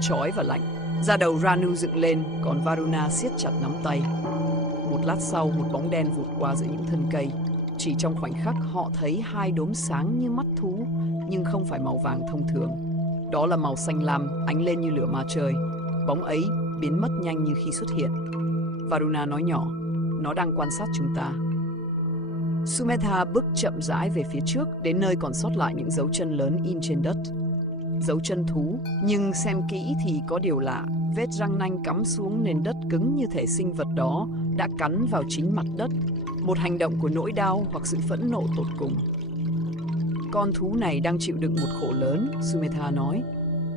chói và lạnh. Da đầu Ranu dựng lên, còn Varuna siết chặt nắm tay. Một lát sau, một bóng đen vụt qua giữa những thân cây. Chỉ trong khoảnh khắc, họ thấy hai đốm sáng như mắt thú, nhưng không phải màu vàng thông thường. Đó là màu xanh lam, ánh lên như lửa ma trời. Bóng ấy biến mất nhanh như khi xuất hiện. Varuna nói nhỏ: nó đang quan sát chúng ta. Sumedha bước chậm rãi về phía trước, đến nơi còn sót lại những dấu chân lớn in trên đất. Dấu chân thú, nhưng xem kỹ thì có điều lạ. Vết răng nanh cắm xuống nền đất cứng như thể sinh vật đó đã cắn vào chính mặt đất. Một hành động của nỗi đau hoặc sự phẫn nộ tột cùng. Con thú này đang chịu đựng một khổ lớn, Sumedha nói.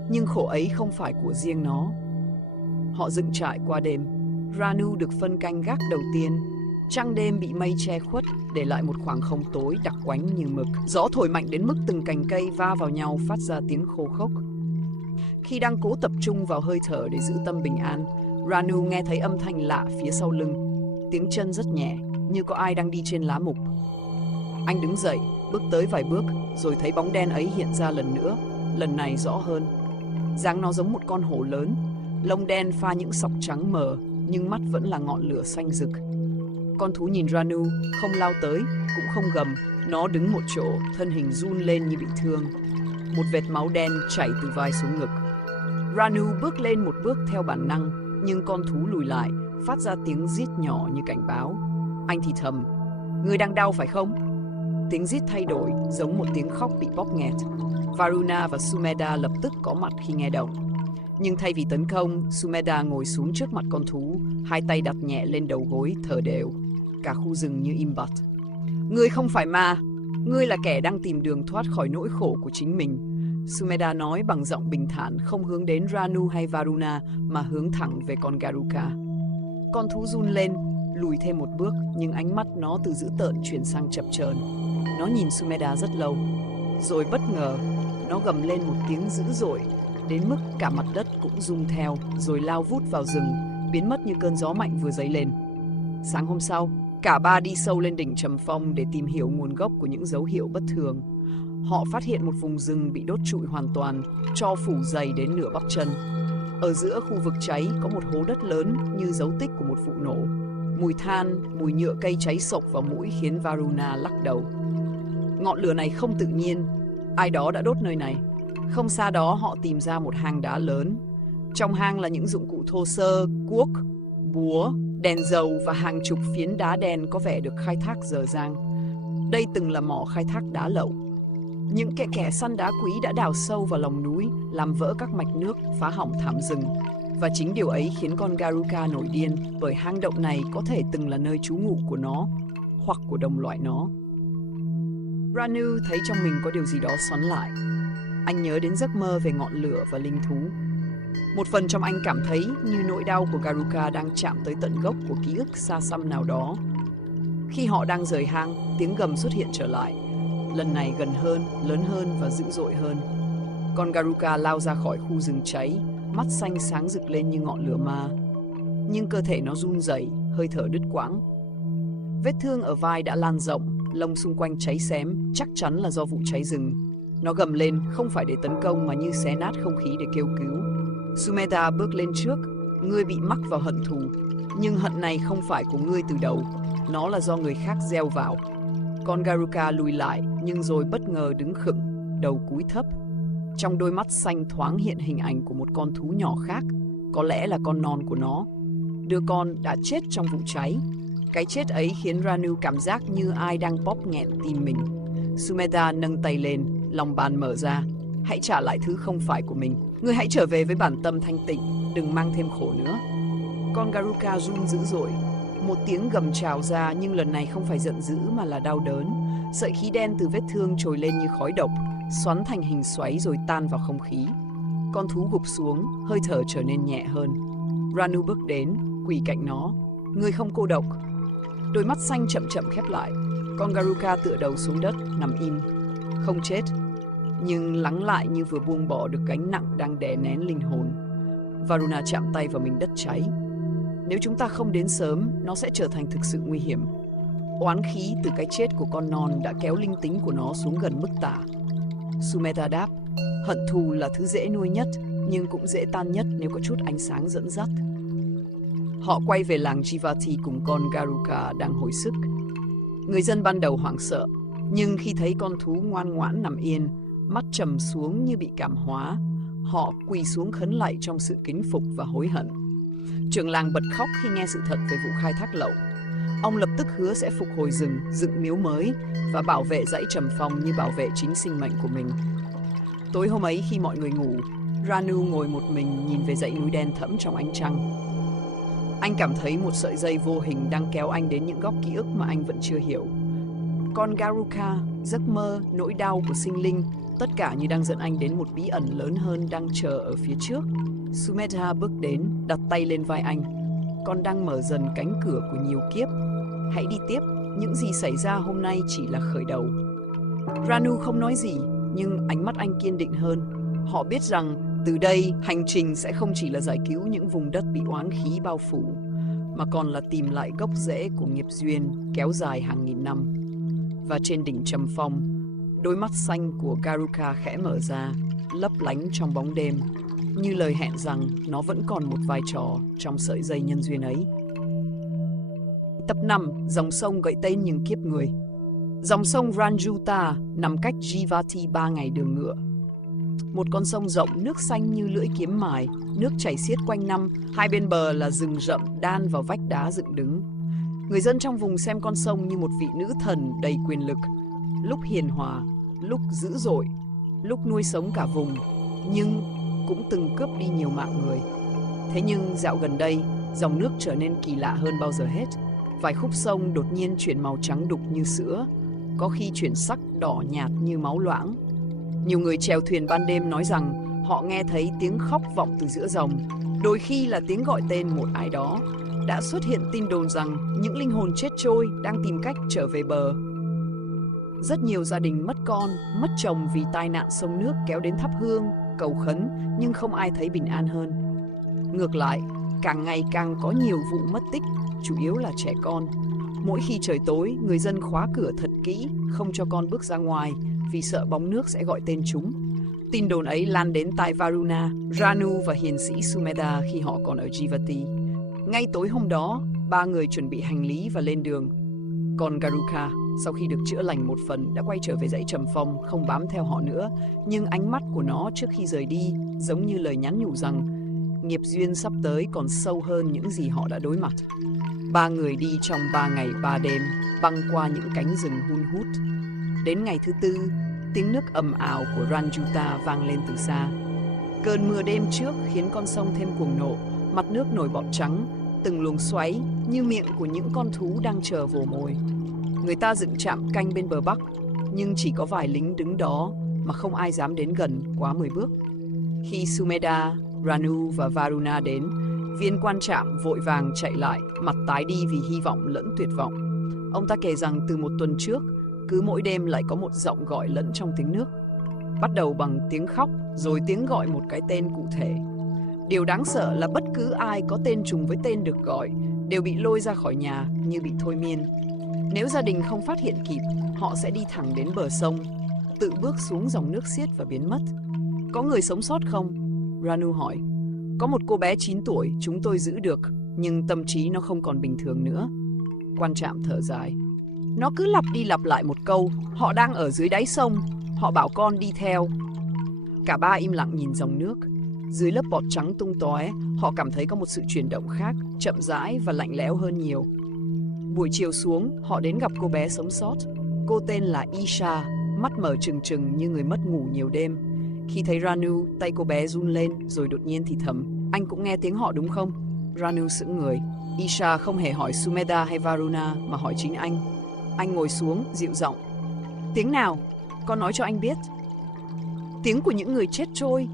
Nhưng khổ ấy không phải của riêng nó. Họ dựng trại qua đêm. Ranu được phân canh gác đầu tiên. Trăng đêm bị mây che khuất, để lại một khoảng không tối đặc quánh như mực. Gió thổi mạnh đến mức từng cành cây va vào nhau phát ra tiếng khô khốc. Khi đang cố tập trung vào hơi thở để giữ tâm bình an, Ranu nghe thấy âm thanh lạ phía sau lưng. Tiếng chân rất nhẹ, như có ai đang đi trên lá mục. Anh đứng dậy, bước tới vài bước, rồi thấy bóng đen ấy hiện ra lần nữa, lần này rõ hơn. Dáng nó giống một con hổ lớn, lông đen pha những sọc trắng mờ, nhưng mắt vẫn là ngọn lửa xanh rực. Con thú nhìn Ranu, không lao tới, cũng không gầm. Nó đứng một chỗ, thân hình run lên như bị thương. Một vệt máu đen chảy từ vai xuống ngực. Ranu bước lên một bước theo bản năng, nhưng con thú lùi lại, phát ra tiếng rít nhỏ như cảnh báo. Anh thì thầm: người đang đau phải không? Tiếng rít thay đổi, giống một tiếng khóc bị bóp nghẹt. Varuna và Sumedha lập tức có mặt khi nghe động. Nhưng thay vì tấn công, Sumedha ngồi xuống trước mặt con thú, hai tay đặt nhẹ lên đầu gối, thở đều. Cả khu rừng như im bặt. Ngươi không phải ma, ngươi là kẻ đang tìm đường thoát khỏi nỗi khổ của chính mình. Sumedha nói bằng giọng bình thản, không hướng đến Ranu hay Varuna, mà hướng thẳng về con Garuka. Con thú run lên, lùi thêm một bước, nhưng ánh mắt nó từ dữ tợn chuyển sang chập chờn. Nó nhìn Sumedha rất lâu, rồi bất ngờ, nó gầm lên một tiếng dữ dội, đến mức cả mặt đất cũng rung theo, rồi lao vút vào rừng, biến mất như cơn gió mạnh vừa dấy lên. Sáng hôm sau, cả ba đi sâu lên đỉnh Trầm Phong để tìm hiểu nguồn gốc của những dấu hiệu bất thường. Họ phát hiện một vùng rừng bị đốt trụi hoàn toàn, tro phủ dày đến nửa bắp chân. Ở giữa khu vực cháy có một hố đất lớn như dấu tích của một vụ nổ. Mùi than, mùi nhựa cây cháy sộc vào mũi khiến Varuna lắc đầu. Ngọn lửa này không tự nhiên, ai đó đã đốt nơi này. Không xa đó họ tìm ra một hang đá lớn. Trong hang là những dụng cụ thô sơ, cuốc, búa, đèn dầu và hàng chục phiến đá đen có vẻ được khai thác dở dang. Đây từng là mỏ khai thác đá lậu. Những kẻ săn đá quý đã đào sâu vào lòng núi, làm vỡ các mạch nước, phá hỏng thảm rừng. Và chính điều ấy khiến con Garuka nổi điên, bởi hang động này có thể từng là nơi trú ngụ của nó, hoặc của đồng loại nó. Ranu thấy trong mình có điều gì đó xoắn lại. Anh nhớ đến giấc mơ về ngọn lửa và linh thú. Một phần trong anh cảm thấy như nỗi đau của Garuka đang chạm tới tận gốc của ký ức xa xăm nào đó. Khi họ đang rời hang, tiếng gầm xuất hiện trở lại. Lần này gần hơn, lớn hơn và dữ dội hơn. Con Garuka lao ra khỏi khu rừng cháy, mắt xanh sáng rực lên như ngọn lửa ma. Nhưng cơ thể nó run rẩy, hơi thở đứt quãng. Vết thương ở vai đã lan rộng, lông xung quanh cháy xém, chắc chắn là do vụ cháy rừng. Nó gầm lên không phải để tấn công mà như xé nát không khí để kêu cứu. Sumedha bước lên trước. Ngươi bị mắc vào hận thù, nhưng hận này không phải của ngươi từ đầu. Nó là do người khác gieo vào. Con Garuka lùi lại, nhưng rồi bất ngờ đứng khựng, đầu cúi thấp. Trong đôi mắt xanh thoáng hiện hình ảnh của một con thú nhỏ khác, có lẽ là con non của nó. Đứa con đã chết trong vụ cháy. Cái chết ấy khiến Ranu cảm giác như ai đang bóp nghẹn tim mình. Sumedha nâng tay lên, lòng bàn mở ra. Hãy trả lại thứ không phải của mình. Ngươi hãy trở về với bản tâm thanh tịnh, đừng mang thêm khổ nữa. Con Garuka run dữ dội. Một tiếng gầm trào ra, nhưng lần này không phải giận dữ mà là đau đớn. Sợi khí đen từ vết thương trồi lên như khói độc, xoắn thành hình xoáy rồi tan vào không khí. Con thú gục xuống, hơi thở trở nên nhẹ hơn. Ranu bước đến, quỳ cạnh nó. Ngươi không cô độc. Đôi mắt xanh chậm chậm khép lại. Con Garuka tựa đầu xuống đất, nằm im. Không chết, nhưng lắng lại như vừa buông bỏ được gánh nặng đang đè nén linh hồn. Varuna chạm tay vào mình đất cháy. Nếu chúng ta không đến sớm, nó sẽ trở thành thực sự nguy hiểm. Oán khí từ cái chết của con non đã kéo linh tính của nó xuống gần mức tả. Sumedha đáp, hận thù là thứ dễ nuôi nhất, nhưng cũng dễ tan nhất nếu có chút ánh sáng dẫn dắt. Họ quay về làng Jivati cùng con Garuka đang hồi sức. Người dân ban đầu hoảng sợ, nhưng khi thấy con thú ngoan ngoãn nằm yên, mắt trầm xuống như bị cảm hóa, họ quỳ xuống khấn lạy trong sự kính phục và hối hận. Trưởng làng bật khóc khi nghe sự thật về vụ khai thác lậu. Ông lập tức hứa sẽ phục hồi rừng, dựng miếu mới và bảo vệ dãy Trầm Phong như bảo vệ chính sinh mệnh của mình. Tối hôm ấy khi mọi người ngủ, Ranu ngồi một mình nhìn về dãy núi đen thẫm trong ánh trăng. Anh cảm thấy một sợi dây vô hình đang kéo anh đến những góc ký ức mà anh vẫn chưa hiểu. Con Garuka, giấc mơ, nỗi đau của sinh linh, tất cả như đang dẫn anh đến một bí ẩn lớn hơn đang chờ ở phía trước. Sumedha bước đến, đặt tay lên vai anh. Con đang mở dần cánh cửa của nhiều kiếp. Hãy đi tiếp, những gì xảy ra hôm nay chỉ là khởi đầu. Ranu không nói gì, nhưng ánh mắt anh kiên định hơn. Họ biết rằng từ đây hành trình sẽ không chỉ là giải cứu những vùng đất bị oán khí bao phủ, mà còn là tìm lại gốc rễ của nghiệp duyên kéo dài hàng nghìn năm. Và trên đỉnh Trầm Phong, đôi mắt xanh của Garuka khẽ mở ra, lấp lánh trong bóng đêm, như lời hẹn rằng nó vẫn còn một vai trò trong sợi dây nhân duyên ấy. Tập 5. Dòng sông gợi tên những kiếp người. Dòng sông Ranjuta nằm cách Jivati 3 ngày đường ngựa. Một con sông rộng, nước xanh như lưỡi kiếm mài, nước chảy xiết quanh năm, hai bên bờ là rừng rậm đan vào vách đá dựng đứng. Người dân trong vùng xem con sông như một vị nữ thần đầy quyền lực, lúc hiền hòa, lúc dữ dội, lúc nuôi sống cả vùng, nhưng cũng từng cướp đi nhiều mạng người. Thế nhưng dạo gần đây, dòng nước trở nên kỳ lạ hơn bao giờ hết. Vài khúc sông đột nhiên chuyển màu trắng đục như sữa, có khi chuyển sắc đỏ nhạt như máu loãng. Nhiều người chèo thuyền ban đêm nói rằng họ nghe thấy tiếng khóc vọng từ giữa dòng, đôi khi là tiếng gọi tên một ai đó. Đã xuất hiện tin đồn rằng những linh hồn chết trôi đang tìm cách trở về bờ. Rất nhiều gia đình mất con, mất chồng vì tai nạn sông nước kéo đến thắp hương, cầu khấn, nhưng không ai thấy bình an hơn. Ngược lại, càng ngày càng có nhiều vụ mất tích, chủ yếu là trẻ con. Mỗi khi trời tối, người dân khóa cửa thật kỹ, không cho con bước ra ngoài vì sợ bóng nước sẽ gọi tên chúng. Tin đồn ấy lan đến tai Varuna, Ranu và hiền sĩ Sumedha khi họ còn ở Jivati. Ngay tối hôm đó, ba người chuẩn bị hành lý và lên đường. Còn Garuka, sau khi được chữa lành một phần, đã quay trở về dãy Trầm Phong, không bám theo họ nữa. Nhưng ánh mắt của nó trước khi rời đi giống như lời nhắn nhủ rằng nghiệp duyên sắp tới còn sâu hơn những gì họ đã đối mặt. Ba người đi trong 3 ngày 3 đêm, băng qua những cánh rừng hun hút. Đến ngày thứ tư, tiếng nước ầm ào của Ranjuta vang lên từ xa. Cơn mưa đêm trước khiến con sông thêm cuồng nộ, mặt nước nổi bọt trắng, từng luồng xoáy như miệng của những con thú đang chờ vồ mồi. Người ta dựng trạm canh bên bờ bắc, nhưng chỉ có vài lính đứng đó mà không ai dám đến gần quá 10 bước. Khi Sumedha, Ranu và Varuna đến, viên quan trạm vội vàng chạy lại, mặt tái đi vì hy vọng lẫn tuyệt vọng. Ông ta kể rằng từ một tuần trước, cứ mỗi đêm lại có một giọng gọi lẫn trong tiếng nước. Bắt đầu bằng tiếng khóc, rồi tiếng gọi một cái tên cụ thể. Điều đáng sợ là bất cứ ai có tên trùng với tên được gọi đều bị lôi ra khỏi nhà như bị thôi miên. Nếu gia đình không phát hiện kịp, họ sẽ đi thẳng đến bờ sông, tự bước xuống dòng nước xiết và biến mất. Có người sống sót không? Ranu hỏi. Có một cô bé 9 tuổi chúng tôi giữ được, nhưng tâm trí nó không còn bình thường nữa. Quan trạm thở dài. Nó cứ lặp đi lặp lại một câu, họ đang ở dưới đáy sông, họ bảo con đi theo. Cả ba im lặng nhìn dòng nước. Dưới lớp bọt trắng tung tóe, họ cảm thấy có một sự chuyển động khác, chậm rãi và lạnh lẽo hơn nhiều. Buổi chiều xuống, họ đến gặp cô bé sống sót. Cô tên là Isha, mắt mở trừng trừng như người mất ngủ nhiều đêm. Khi thấy Ranu, tay cô bé run lên rồi đột nhiên thì thầm. Anh cũng nghe tiếng họ đúng không? Ranu sững người. Isha không hề hỏi Sumedha hay Varuna mà hỏi chính anh. Anh ngồi xuống, dịu giọng. Tiếng nào? Con nói cho anh biết. Tiếng của những người chết trôi.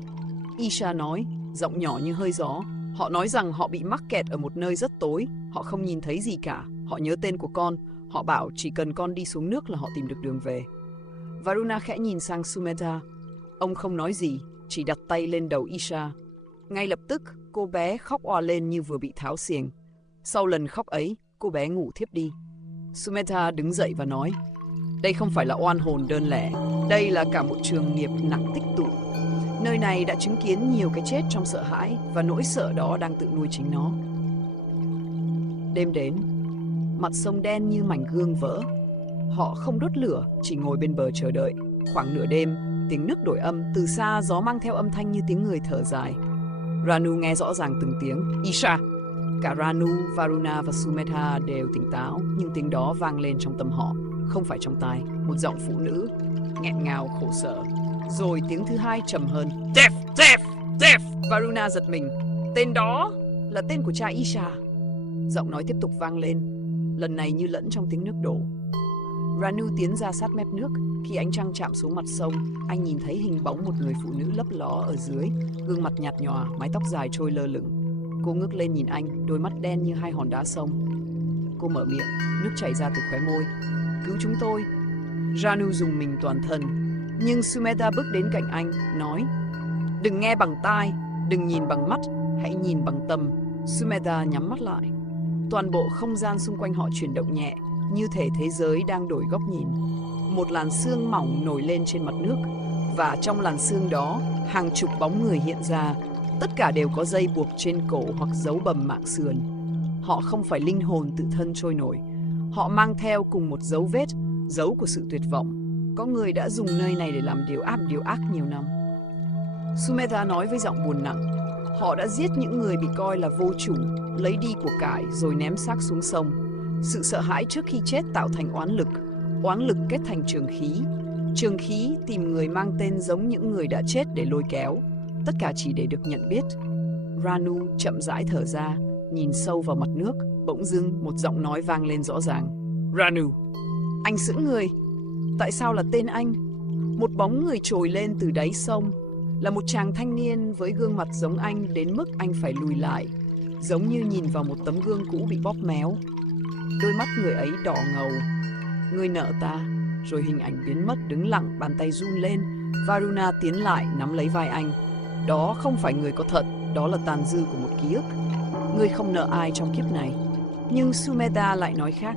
Isha nói, giọng nhỏ như hơi gió. Họ nói rằng họ bị mắc kẹt ở một nơi rất tối. Họ không nhìn thấy gì cả. Họ nhớ tên của con. Họ bảo chỉ cần con đi xuống nước là họ tìm được đường về. Varuna khẽ nhìn sang Sumedha. Ông không nói gì, chỉ đặt tay lên đầu Isha. Ngay lập tức, cô bé khóc òa lên như vừa bị tháo xiềng. Sau lần khóc ấy, cô bé ngủ thiếp đi. Sumedha đứng dậy và nói, đây không phải là oan hồn đơn lẻ, đây là cả một trường nghiệp nặng tích tụ. Nơi này đã chứng kiến nhiều cái chết trong sợ hãi và nỗi sợ đó đang tự nuôi chính nó. Đêm đến, mặt sông đen như mảnh gương vỡ. Họ không đốt lửa, chỉ ngồi bên bờ chờ đợi. Khoảng nửa đêm, tiếng nước đổi âm, từ xa gió mang theo âm thanh như tiếng người thở dài. Ranu nghe rõ ràng từng tiếng, Isha. Cả Ranu, Varuna và Sumedha đều tỉnh táo, nhưng tiếng đó vang lên trong tâm họ, không phải trong tai. Một giọng phụ nữ, nghẹn ngào khổ sở. Rồi tiếng thứ hai trầm hơn, Dev, Dev, Dev. Varuna giật mình, tên đó là tên của cha Isha. Giọng nói tiếp tục vang lên, lần này như lẫn trong tiếng nước đổ. Ranu tiến ra sát mép nước. Khi ánh trăng chạm xuống mặt sông, anh nhìn thấy hình bóng một người phụ nữ lấp ló ở dưới, gương mặt nhạt nhòa, mái tóc dài trôi lơ lửng. Cô ngước lên nhìn anh, đôi mắt đen như hai hòn đá sông. Cô mở miệng, nước chảy ra từ khóe môi. Cứu chúng tôi. Ranu dùng mình toàn thân. Nhưng Sumedha bước đến cạnh anh, nói, đừng nghe bằng tai, đừng nhìn bằng mắt, hãy nhìn bằng tâm. Sumedha nhắm mắt lại. Toàn bộ không gian xung quanh họ chuyển động nhẹ, như thể thế giới đang đổi góc nhìn. Một làn sương mỏng nổi lên trên mặt nước, và trong làn sương đó, hàng chục bóng người hiện ra. Tất cả đều có dây buộc trên cổ hoặc dấu bầm mạng sườn. Họ không phải linh hồn tự thân trôi nổi. Họ mang theo cùng một dấu vết, dấu của sự tuyệt vọng. Có người đã dùng nơi này để làm điều ác nhiều năm. Sumedha nói với giọng buồn nặng. Họ đã giết những người bị coi là vô chủ, lấy đi của cải rồi ném xác xuống sông. Sự sợ hãi trước khi chết tạo thành oán lực kết thành trường khí tìm người mang tên giống những người đã chết để lôi kéo, tất cả chỉ để được nhận biết. Ranu chậm rãi thở ra, nhìn sâu vào mặt nước. Bỗng dưng một giọng nói vang lên rõ ràng. Ranu. Anh sững người. Tại sao là tên anh? Một bóng người trồi lên từ đáy sông, là một chàng thanh niên với gương mặt giống anh đến mức anh phải lùi lại, giống như nhìn vào một tấm gương cũ bị bóp méo. Đôi mắt người ấy đỏ ngầu. Người nợ ta. Rồi hình ảnh biến mất, đứng lặng, bàn tay run lên. Varuna tiến lại nắm lấy vai anh. Đó không phải người có thật, đó là tàn dư của một ký ức. Ngươi không nợ ai trong kiếp này. Nhưng Sumedha lại nói khác.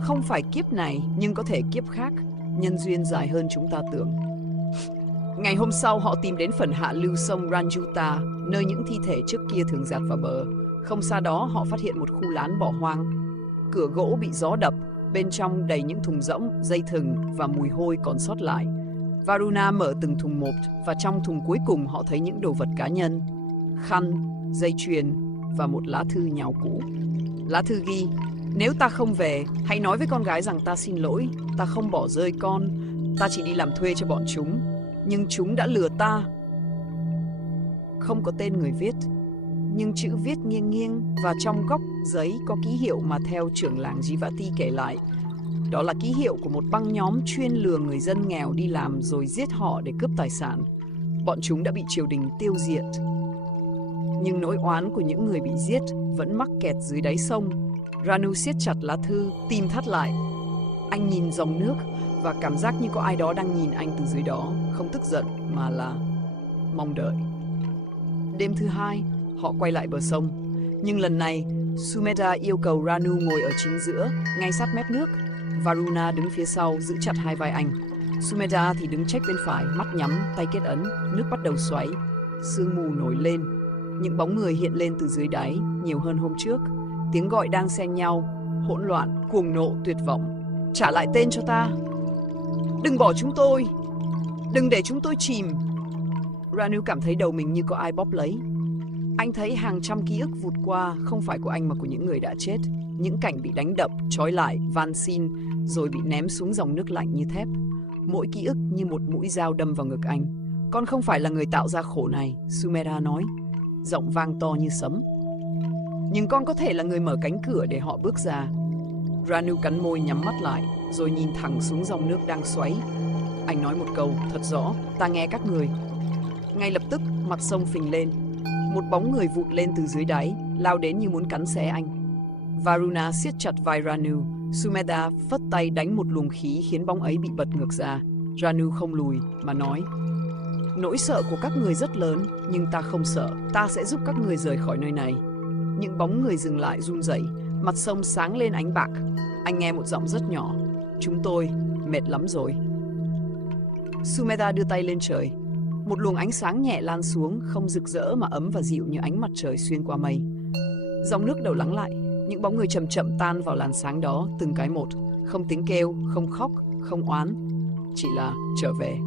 Không phải kiếp này, nhưng có thể kiếp khác. Nhân duyên dài hơn chúng ta tưởng. Ngày hôm sau họ tìm đến phần hạ lưu sông Ranjuta, nơi những thi thể trước kia thường dạt vào bờ. Không xa đó họ phát hiện một khu lán bỏ hoang. Cửa gỗ bị gió đập, bên trong đầy những thùng rỗng, dây thừng và mùi hôi còn sót lại. Varuna mở từng thùng một, và trong thùng cuối cùng họ thấy những đồ vật cá nhân, khăn, dây chuyền và một lá thư nhào cũ. Lá thư ghi, nếu ta không về, hãy nói với con gái rằng ta xin lỗi, ta không bỏ rơi con, ta chỉ đi làm thuê cho bọn chúng, nhưng chúng đã lừa ta. Không có tên người viết, nhưng chữ viết nghiêng nghiêng, và trong góc giấy có ký hiệu mà theo trưởng làng Jivati kể lại, Đó là ký hiệu của một băng nhóm chuyên lừa người dân nghèo đi làm rồi giết họ để cướp tài sản. Bọn chúng đã bị triều đình tiêu diệt. Nhưng nỗi oán của những người bị giết vẫn mắc kẹt dưới đáy sông. Ranu siết chặt lá thư, tim thắt lại. Anh nhìn dòng nước và cảm giác như có ai đó đang nhìn anh từ dưới đó, không tức giận mà là mong đợi. Đêm thứ hai, họ quay lại bờ sông. Nhưng lần này, Sumedha yêu cầu Ranu ngồi ở chính giữa, ngay sát mép nước. Varuna đứng phía sau, giữ chặt hai vai anh. Sumedha thì đứng chếch bên phải, mắt nhắm, tay kết ấn. Nước bắt đầu xoáy, sương mù nổi lên. Những bóng người hiện lên từ dưới đáy, nhiều hơn hôm trước. Tiếng gọi đang xen nhau, hỗn loạn, cuồng nộ, tuyệt vọng. Trả lại tên cho ta! Đừng bỏ chúng tôi! Đừng để chúng tôi chìm! Ranu cảm thấy đầu mình như có ai bóp lấy. Anh thấy hàng trăm ký ức vụt qua, không phải của anh mà của những người đã chết. Những cảnh bị đánh đập, trói lại, van xin, rồi bị ném xuống dòng nước lạnh như thép. Mỗi ký ức như một mũi dao đâm vào ngực anh. Con không phải là người tạo ra khổ này, Sumedha nói, giọng vang to như sấm. Nhưng con có thể là người mở cánh cửa để họ bước ra. Ranu cắn môi nhắm mắt lại, rồi nhìn thẳng xuống dòng nước đang xoáy. Anh nói một câu thật rõ, ta nghe các người. Ngay lập tức, mặt sông phình lên. Một bóng người vụt lên từ dưới đáy, lao đến như muốn cắn xé anh. Varuna siết chặt vai Ranu. Sumedha phất tay đánh một luồng khí khiến bóng ấy bị bật ngược ra. Ranu không lùi, mà nói: Nỗi sợ của các người rất lớn, nhưng ta không sợ. Ta sẽ giúp các người rời khỏi nơi này. Những bóng người dừng lại run rẩy, mặt sông sáng lên ánh bạc. Anh nghe một giọng rất nhỏ: Chúng tôi mệt lắm rồi. Sumedha đưa tay lên trời. Một luồng ánh sáng nhẹ lan xuống, không rực rỡ mà ấm và dịu như ánh mặt trời xuyên qua mây. Dòng nước đầu lắng lại, những bóng người chậm chậm tan vào làn sáng đó, từng cái một. Không tiếng kêu, không khóc, không oán, chỉ là trở về.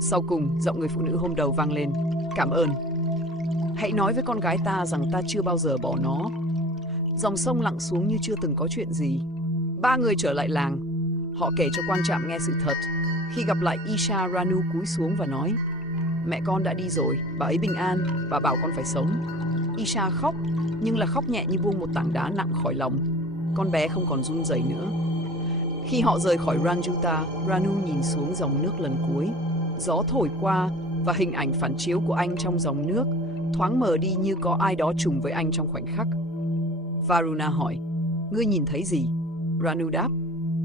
Sau cùng, giọng người phụ nữ hôm đầu vang lên: Cảm ơn. Hãy nói với con gái ta rằng ta chưa bao giờ bỏ nó. Dòng sông lặng xuống như chưa từng có chuyện gì. Ba người trở lại làng. Họ kể cho Quang Trạm nghe sự thật. Khi gặp lại Isha, Ranu cúi xuống và nói: Mẹ con đã đi rồi, bà ấy bình an, bà bảo con phải sống. Isha khóc, nhưng là khóc nhẹ như buông một tảng đá nặng khỏi lòng. Con bé không còn run rẩy nữa. Khi họ rời khỏi Ranjuta, Ranu nhìn xuống dòng nước lần cuối. Gió thổi qua và hình ảnh phản chiếu của anh trong dòng nước thoáng mờ đi như có ai đó trùng với anh trong khoảnh khắc. Varuna hỏi: Ngươi nhìn thấy gì? Ranu đáp: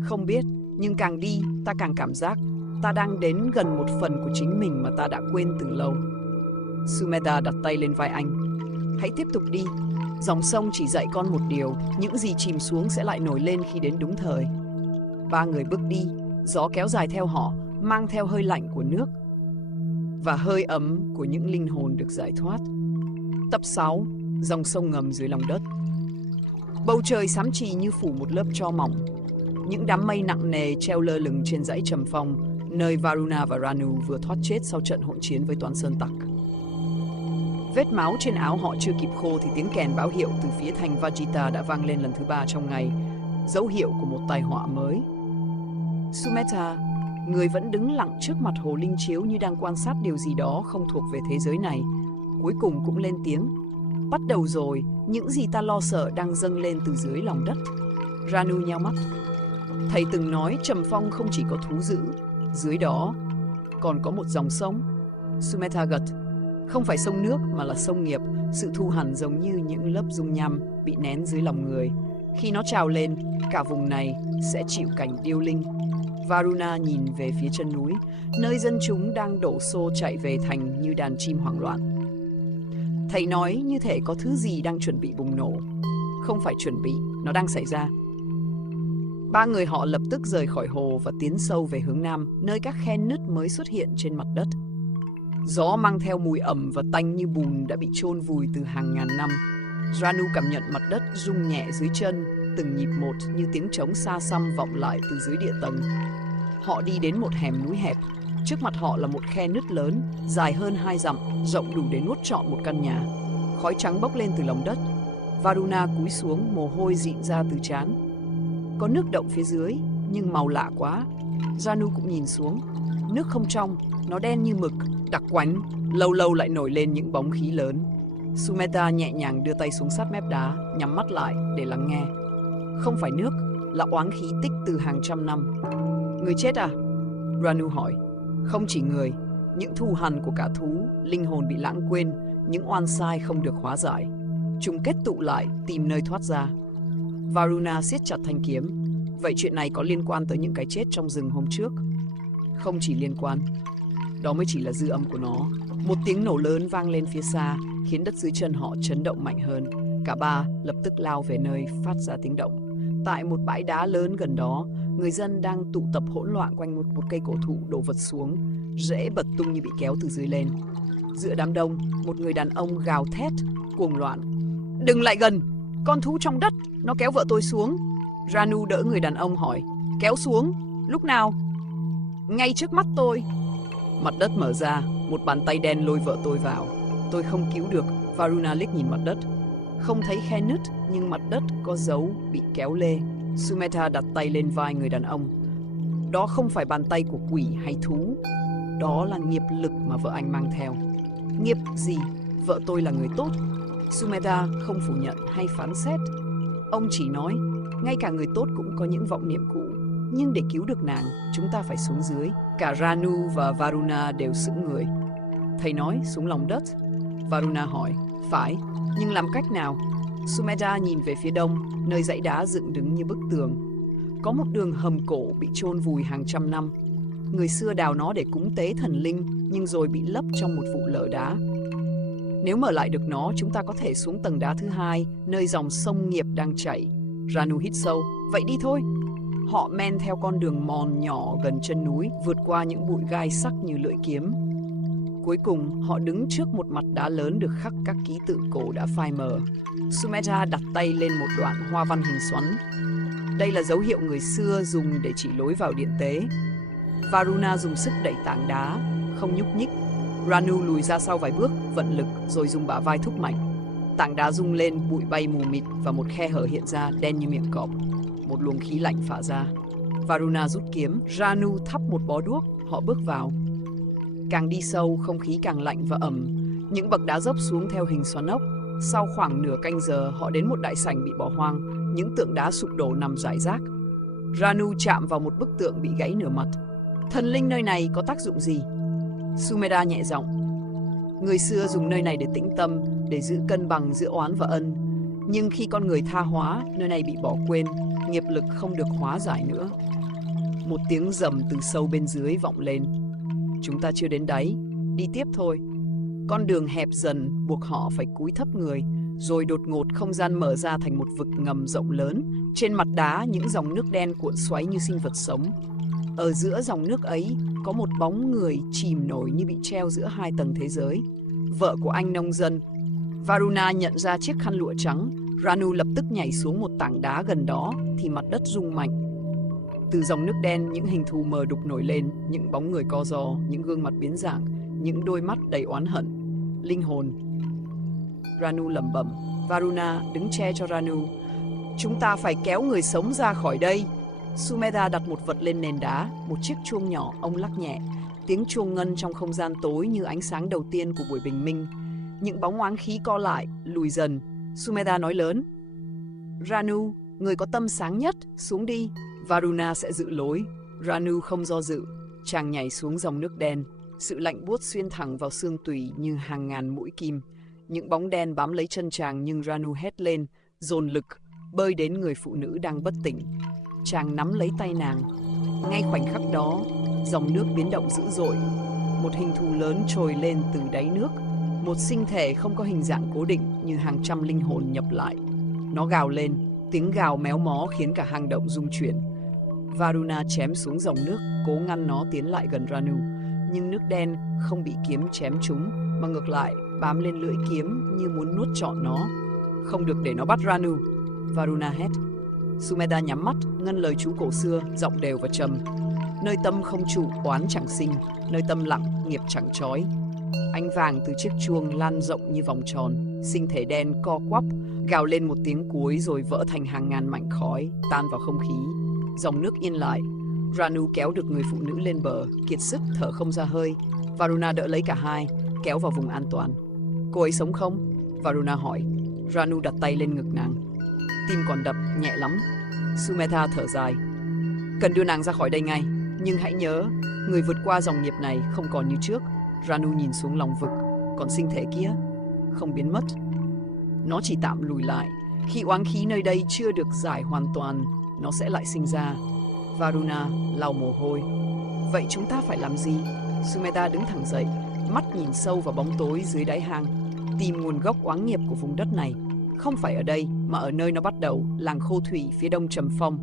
Không biết, nhưng càng đi ta càng cảm giác ta đang đến gần một phần của chính mình mà ta đã quên từ lâu. Sumedha đặt tay lên vai anh. Hãy tiếp tục đi. Dòng sông chỉ dạy con một điều: những gì chìm xuống sẽ lại nổi lên khi đến đúng thời. Ba người bước đi, gió kéo dài theo họ, mang theo hơi lạnh của nước và hơi ấm của những linh hồn được giải thoát. Tập 6. Dòng sông ngầm dưới lòng đất. Bầu trời xám chì như phủ một lớp tro mỏng. Những đám mây nặng nề treo lơ lửng trên dãy Trầm Phong, nơi Varuna và Ranu vừa thoát chết sau trận hỗn chiến với toán sơn tặc. Vết máu trên áo họ chưa kịp khô thì tiếng kèn báo hiệu từ phía thành Vajita đã vang lên lần thứ 3 trong ngày, dấu hiệu của một tai họa mới. Sumedha, người vẫn đứng lặng trước mặt hồ linh chiếu như đang quan sát điều gì đó không thuộc về thế giới này, cuối cùng cũng lên tiếng: Bắt đầu rồi, những gì ta lo sợ đang dâng lên từ dưới lòng đất. Ranu nheo mắt. Thầy từng nói Trầm Phong không chỉ có thú dữ, dưới đó còn có một dòng sông. Sumedha gật. Không phải sông nước mà là sông nghiệp, sự thù hằn giống như những lớp dung nham bị nén dưới lòng người. Khi nó trào lên, cả vùng này sẽ chịu cảnh điêu linh. Varuna nhìn về phía chân núi, nơi dân chúng đang đổ xô chạy về thành như đàn chim hoảng loạn. Thầy nói như thể có thứ gì đang chuẩn bị bùng nổ. Không phải chuẩn bị, nó đang xảy ra. Ba người họ lập tức rời khỏi hồ và tiến sâu về hướng nam, nơi các khe nứt mới xuất hiện trên mặt đất. Gió mang theo mùi ẩm và tanh như bùn đã bị chôn vùi từ hàng ngàn năm. Ranu cảm nhận mặt đất rung nhẹ dưới chân, từng nhịp một như tiếng trống xa xăm vọng lại từ dưới địa tầng. Họ đi đến một hẻm núi hẹp. Trước mặt họ là một khe nứt lớn, dài hơn 2 dặm, rộng đủ để nuốt trọn một căn nhà. Khói trắng bốc lên từ lòng đất. Varuna cúi xuống, mồ hôi rịn ra từ trán. Có nước động phía dưới, nhưng màu lạ quá. Ranu cũng nhìn xuống. Nước không trong, nó đen như mực, đặc quánh, lâu lâu lại nổi lên những bóng khí lớn. Sumedha nhẹ nhàng đưa tay xuống sát mép đá, nhắm mắt lại để lắng nghe. Không phải nước, là oán khí tích từ hàng trăm năm. Người chết à? Ranu hỏi. Không chỉ người, những thù hằn của cả thú, linh hồn bị lãng quên, những oan sai không được hóa giải. Chúng kết tụ lại, tìm nơi thoát ra. Varuna siết chặt thanh kiếm. Vậy chuyện này có liên quan tới những cái chết trong rừng hôm trước? Không chỉ liên quan. Đó mới chỉ là dư âm của nó. Một tiếng nổ lớn vang lên phía xa, khiến đất dưới chân họ chấn động mạnh hơn. Cả ba lập tức lao về nơi phát ra tiếng động. Tại một bãi đá lớn gần đó, người dân đang tụ tập hỗn loạn quanh một cây cổ thụ đổ vật xuống, rễ bật tung như bị kéo từ dưới lên. Giữa đám đông, một người đàn ông gào thét, cuồng loạn. Đừng lại gần! Con thú trong đất, nó kéo vợ tôi xuống. Ranu đỡ người đàn ông hỏi. Kéo xuống? Lúc nào? Ngay trước mắt tôi. Mặt đất mở ra, một bàn tay đen lôi vợ tôi vào. Tôi không cứu được. Varuna liếc nhìn mặt đất. Không thấy khe nứt, nhưng mặt đất có dấu bị kéo lê. Sumedha đặt tay lên vai người đàn ông. Đó không phải bàn tay của quỷ hay thú. Đó là nghiệp lực mà vợ anh mang theo. Nghiệp gì? Vợ tôi là người tốt. Sumedha không phủ nhận hay phán xét. Ông chỉ nói, ngay cả người tốt cũng có những vọng niệm cũ. Nhưng để cứu được nàng, chúng ta phải xuống dưới. Cả Ranu và Varuna đều sững người. Thầy nói xuống lòng đất. Varuna hỏi, phải, nhưng làm cách nào? Sumedha nhìn về phía đông, nơi dãy đá dựng đứng như bức tường. Có một đường hầm cổ bị chôn vùi hàng trăm năm. Người xưa đào nó để cúng tế thần linh, nhưng rồi bị lấp trong một vụ lở đá. Nếu mở lại được nó, chúng ta có thể xuống tầng đá thứ hai, nơi dòng sông nghiệp đang chảy. Ranu hít sâu. Vậy đi thôi. Họ men theo con đường mòn nhỏ gần chân núi, vượt qua những bụi gai sắc như lưỡi kiếm. Cuối cùng, họ đứng trước một mặt đá lớn được khắc các ký tự cổ đã phai mờ. Sumedha đặt tay lên một đoạn hoa văn hình xoắn. Đây là dấu hiệu người xưa dùng để chỉ lối vào điện tế. Varuna dùng sức đẩy tảng đá, không nhúc nhích. Ranu lùi ra sau vài bước, vận lực rồi dùng bả vai thúc mạnh. Tảng đá rung lên, bụi bay mù mịt và một khe hở hiện ra đen như miệng cọp. Một luồng khí lạnh phả ra. Varuna rút kiếm, Ranu thắp một bó đuốc, họ bước vào. Càng đi sâu, không khí càng lạnh và ẩm. Những bậc đá dốc xuống theo hình xoắn ốc. Sau khoảng nửa canh giờ, họ đến một đại sảnh bị bỏ hoang. Những tượng đá sụp đổ nằm rải rác. Ranu chạm vào một bức tượng bị gãy nửa mặt. Thần linh nơi này có tác dụng gì? Sumedha nhẹ giọng. Người xưa dùng nơi này để tĩnh tâm, để giữ cân bằng giữa oán và ân. Nhưng khi con người tha hóa, nơi này bị bỏ quên, nghiệp lực không được hóa giải nữa. Một tiếng rầm từ sâu bên dưới vọng lên. Chúng ta chưa đến đáy, đi tiếp thôi. Con đường hẹp dần buộc họ phải cúi thấp người, rồi đột ngột không gian mở ra thành một vực ngầm rộng lớn. Trên mặt đá những dòng nước đen cuộn xoáy như sinh vật sống. Ở giữa dòng nước ấy có một bóng người chìm nổi như bị treo giữa hai tầng thế giới. Vợ của anh nông dân. Varuna nhận ra chiếc khăn lụa trắng. Ranu lập tức nhảy xuống một tảng đá gần đó thì mặt đất rung mạnh. Từ dòng nước đen những hình thù mờ đục nổi lên, những bóng người co ro, những gương mặt biến dạng, những đôi mắt đầy oán hận. Linh hồn. Ranu lẩm bẩm. Varuna đứng che cho Ranu. Chúng ta phải kéo người sống ra khỏi đây. Sumedha đặt một vật lên nền đá, một chiếc chuông nhỏ, ông lắc nhẹ. Tiếng chuông ngân trong không gian tối như ánh sáng đầu tiên của buổi bình minh. Những bóng oán khí co lại, lùi dần. Sumedha nói lớn. Ranu, người có tâm sáng nhất, xuống đi. Varuna sẽ dự lối. Ranu không do dự. Chàng nhảy xuống dòng nước đen. Sự lạnh buốt xuyên thẳng vào xương tủy như hàng ngàn mũi kim. Những bóng đen bám lấy chân chàng nhưng Ranu hét lên, dồn lực, bơi đến người phụ nữ đang bất tỉnh. Chàng nắm lấy tay nàng. Ngay khoảnh khắc đó, dòng nước biến động dữ dội. Một hình thù lớn trồi lên từ đáy nước. Một sinh thể không có hình dạng cố định như hàng trăm linh hồn nhập lại. Nó gào lên, tiếng gào méo mó khiến cả hang động rung chuyển. Varuna chém xuống dòng nước, cố ngăn nó tiến lại gần Ranu. Nhưng nước đen không bị kiếm chém trúng, mà ngược lại bám lên lưỡi kiếm như muốn nuốt trọn nó. Không được để nó bắt Ranu. Varuna hét. Sumedha nhắm mắt, ngân lời chú cổ xưa, giọng đều và trầm. Nơi tâm không trụ, oán chẳng sinh. Nơi tâm lặng, nghiệp chẳng trói. Ánh vàng từ chiếc chuông lan rộng như vòng tròn. Sinh thể đen co quắp, gào lên một tiếng cuối rồi vỡ thành hàng ngàn mảnh khói, tan vào không khí. Dòng nước yên lại. Ranu kéo được người phụ nữ lên bờ, kiệt sức thở không ra hơi. Varuna đỡ lấy cả hai, kéo vào vùng an toàn. Cô ấy sống không? Varuna hỏi. Ranu đặt tay lên ngực nàng. Tim còn đập nhẹ lắm. Sumedha thở dài. Cần đưa nàng ra khỏi đây ngay. Nhưng hãy nhớ, người vượt qua dòng nghiệp này không còn như trước. Ranu nhìn xuống lòng vực. Còn sinh thể kia không biến mất. Nó chỉ tạm lùi lại. Khi oán khí nơi đây chưa được giải hoàn toàn, nó sẽ lại sinh ra. Varuna lau mồ hôi. Vậy chúng ta phải làm gì? Sumedha đứng thẳng dậy, mắt nhìn sâu vào bóng tối dưới đáy hang. Tìm nguồn gốc oán nghiệp của vùng đất này. Không phải ở đây, mà ở nơi nó bắt đầu, làng Khô Thủy phía đông Trầm Phong.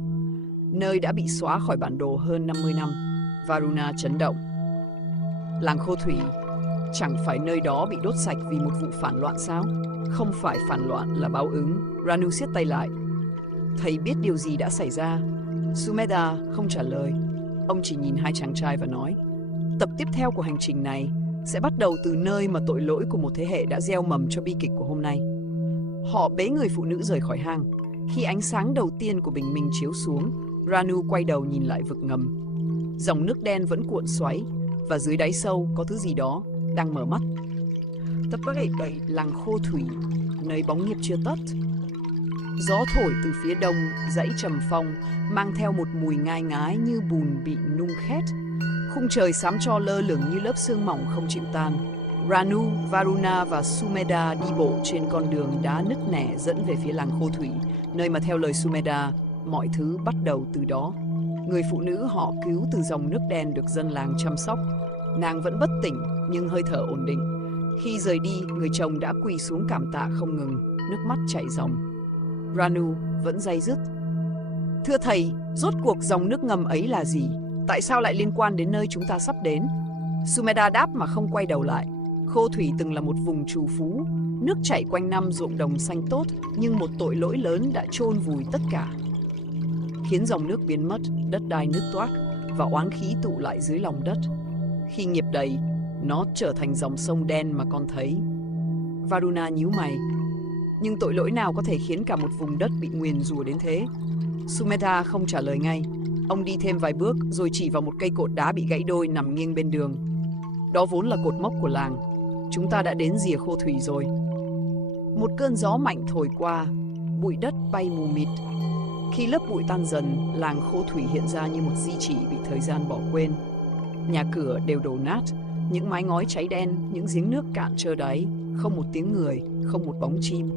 Nơi đã bị xóa khỏi bản đồ hơn 50 năm. Varuna chấn động. Làng Khô Thủy, chẳng phải nơi đó bị đốt sạch vì một vụ phản loạn sao? Không phải phản loạn là báo ứng. Ranu siết tay lại. Thầy biết điều gì đã xảy ra? Sumedha không trả lời. Ông chỉ nhìn hai chàng trai và nói, tập tiếp theo của hành trình này sẽ bắt đầu từ nơi mà tội lỗi của một thế hệ đã gieo mầm cho bi kịch của hôm nay. Họ bế người phụ nữ rời khỏi hang. Khi ánh sáng đầu tiên của bình minh chiếu xuống, Ranu quay đầu nhìn lại vực ngầm. Dòng nước đen vẫn cuộn xoáy, và dưới đáy sâu có thứ gì đó đang mở mắt. Tập bảy làng Khô Thủy, nơi bóng nghiệp chưa tắt. Gió thổi từ phía đông dãy Trầm Phong, mang theo một mùi ngai ngái như bùn bị nung khét. Khung trời xám tro lơ lửng như lớp sương mỏng không chịu tan. Ranu, Varuna và Sumedha đi bộ trên con đường đá nứt nẻ dẫn về phía làng Khô Thủy, nơi mà theo lời Sumedha, mọi thứ bắt đầu từ đó. Người phụ nữ họ cứu từ dòng nước đen được dân làng chăm sóc. Nàng vẫn bất tỉnh nhưng hơi thở ổn định. Khi rời đi, người chồng đã quỳ xuống cảm tạ không ngừng, nước mắt chảy ròng. Ranu vẫn day dứt. Thưa thầy, rốt cuộc dòng nước ngầm ấy là gì? Tại sao lại liên quan đến nơi chúng ta sắp đến? Sumedha đáp mà không quay đầu lại. Khô Thủy từng là một vùng trù phú, nước chảy quanh năm ruộng đồng xanh tốt, nhưng một tội lỗi lớn đã chôn vùi tất cả, khiến dòng nước biến mất, đất đai nứt toác và oán khí tụ lại dưới lòng đất. Khi nghiệp đầy, nó trở thành dòng sông đen mà con thấy. Varuna nhíu mày. Nhưng tội lỗi nào có thể khiến cả một vùng đất bị nguyền rủa đến thế? Sumedha không trả lời ngay. Ông đi thêm vài bước rồi chỉ vào một cây cột đá bị gãy đôi nằm nghiêng bên đường. Đó vốn là cột mốc của làng. Chúng ta đã đến rìa Khô Thủy rồi. Một cơn gió mạnh thổi qua, bụi đất bay mù mịt. Khi lớp bụi tan dần, làng Khô Thủy hiện ra như một di chỉ bị thời gian bỏ quên. Nhà cửa đều đổ nát, những mái ngói cháy đen, những giếng nước cạn trơ đáy, không một tiếng người, không một bóng chim.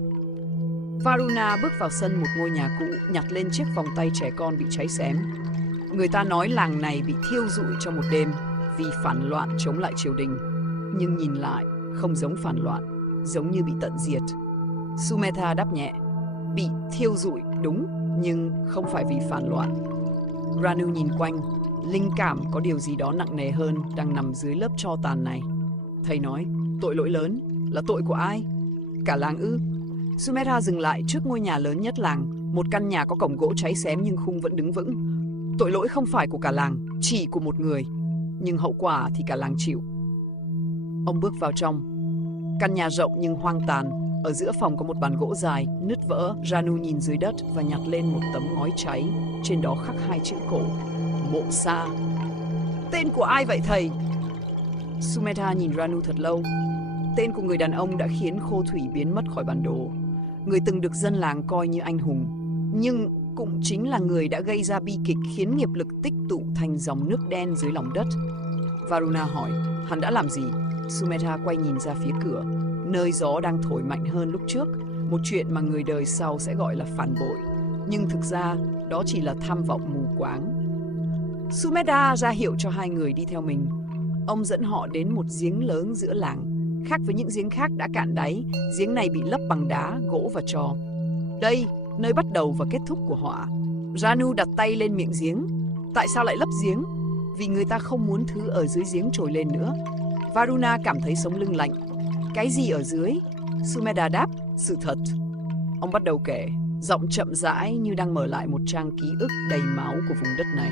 Varuna bước vào sân một ngôi nhà cũ, nhặt lên chiếc vòng tay trẻ con bị cháy xém. Người ta nói làng này bị thiêu rụi trong một đêm vì phản loạn chống lại triều đình. Nhưng nhìn lại, không giống phản loạn, giống như bị tận diệt. Sumedha đáp nhẹ. Bị thiêu rụi, đúng, nhưng không phải vì phản loạn. Ranu nhìn quanh, linh cảm có điều gì đó nặng nề hơn đang nằm dưới lớp tro tàn này. Thầy nói, tội lỗi lớn là tội của ai? Cả làng ư? Sumedha dừng lại trước ngôi nhà lớn nhất làng, một căn nhà có cổng gỗ cháy xém nhưng khung vẫn đứng vững. Tội lỗi không phải của cả làng, chỉ của một người, nhưng hậu quả thì cả làng chịu. Ông bước vào trong. Căn nhà rộng nhưng hoang tàn. Ở giữa phòng có một bàn gỗ dài, nứt vỡ. Ranu nhìn dưới đất và nhặt lên một tấm ngói cháy. Trên đó khắc hai chữ cổ: Mộ Sa. Tên của ai vậy thầy? Sumedha nhìn Ranu thật lâu. Tên của người đàn ông đã khiến Khô Thủy biến mất khỏi bản đồ. Người từng được dân làng coi như anh hùng, nhưng cũng chính là người đã gây ra bi kịch khiến nghiệp lực tích tụ thành dòng nước đen dưới lòng đất. Varuna hỏi, hắn đã làm gì? Sumedha quay nhìn ra phía cửa, nơi gió đang thổi mạnh hơn lúc trước, một chuyện mà người đời sau sẽ gọi là phản bội. Nhưng thực ra, đó chỉ là tham vọng mù quáng. Sumedha ra hiệu cho hai người đi theo mình. Ông dẫn họ đến một giếng lớn giữa làng. Khác với những giếng khác đã cạn đáy, giếng này bị lấp bằng đá, gỗ và tro. Đây, nơi bắt đầu và kết thúc của họa. Ranu đặt tay lên miệng giếng. Tại sao lại lấp giếng? Vì người ta không muốn thứ ở dưới giếng trồi lên nữa. Varuna cảm thấy sống lưng lạnh. Cái gì ở dưới? Sumedha đáp, sự thật. Ông bắt đầu kể, giọng chậm rãi như đang mở lại một trang ký ức đầy máu của vùng đất này.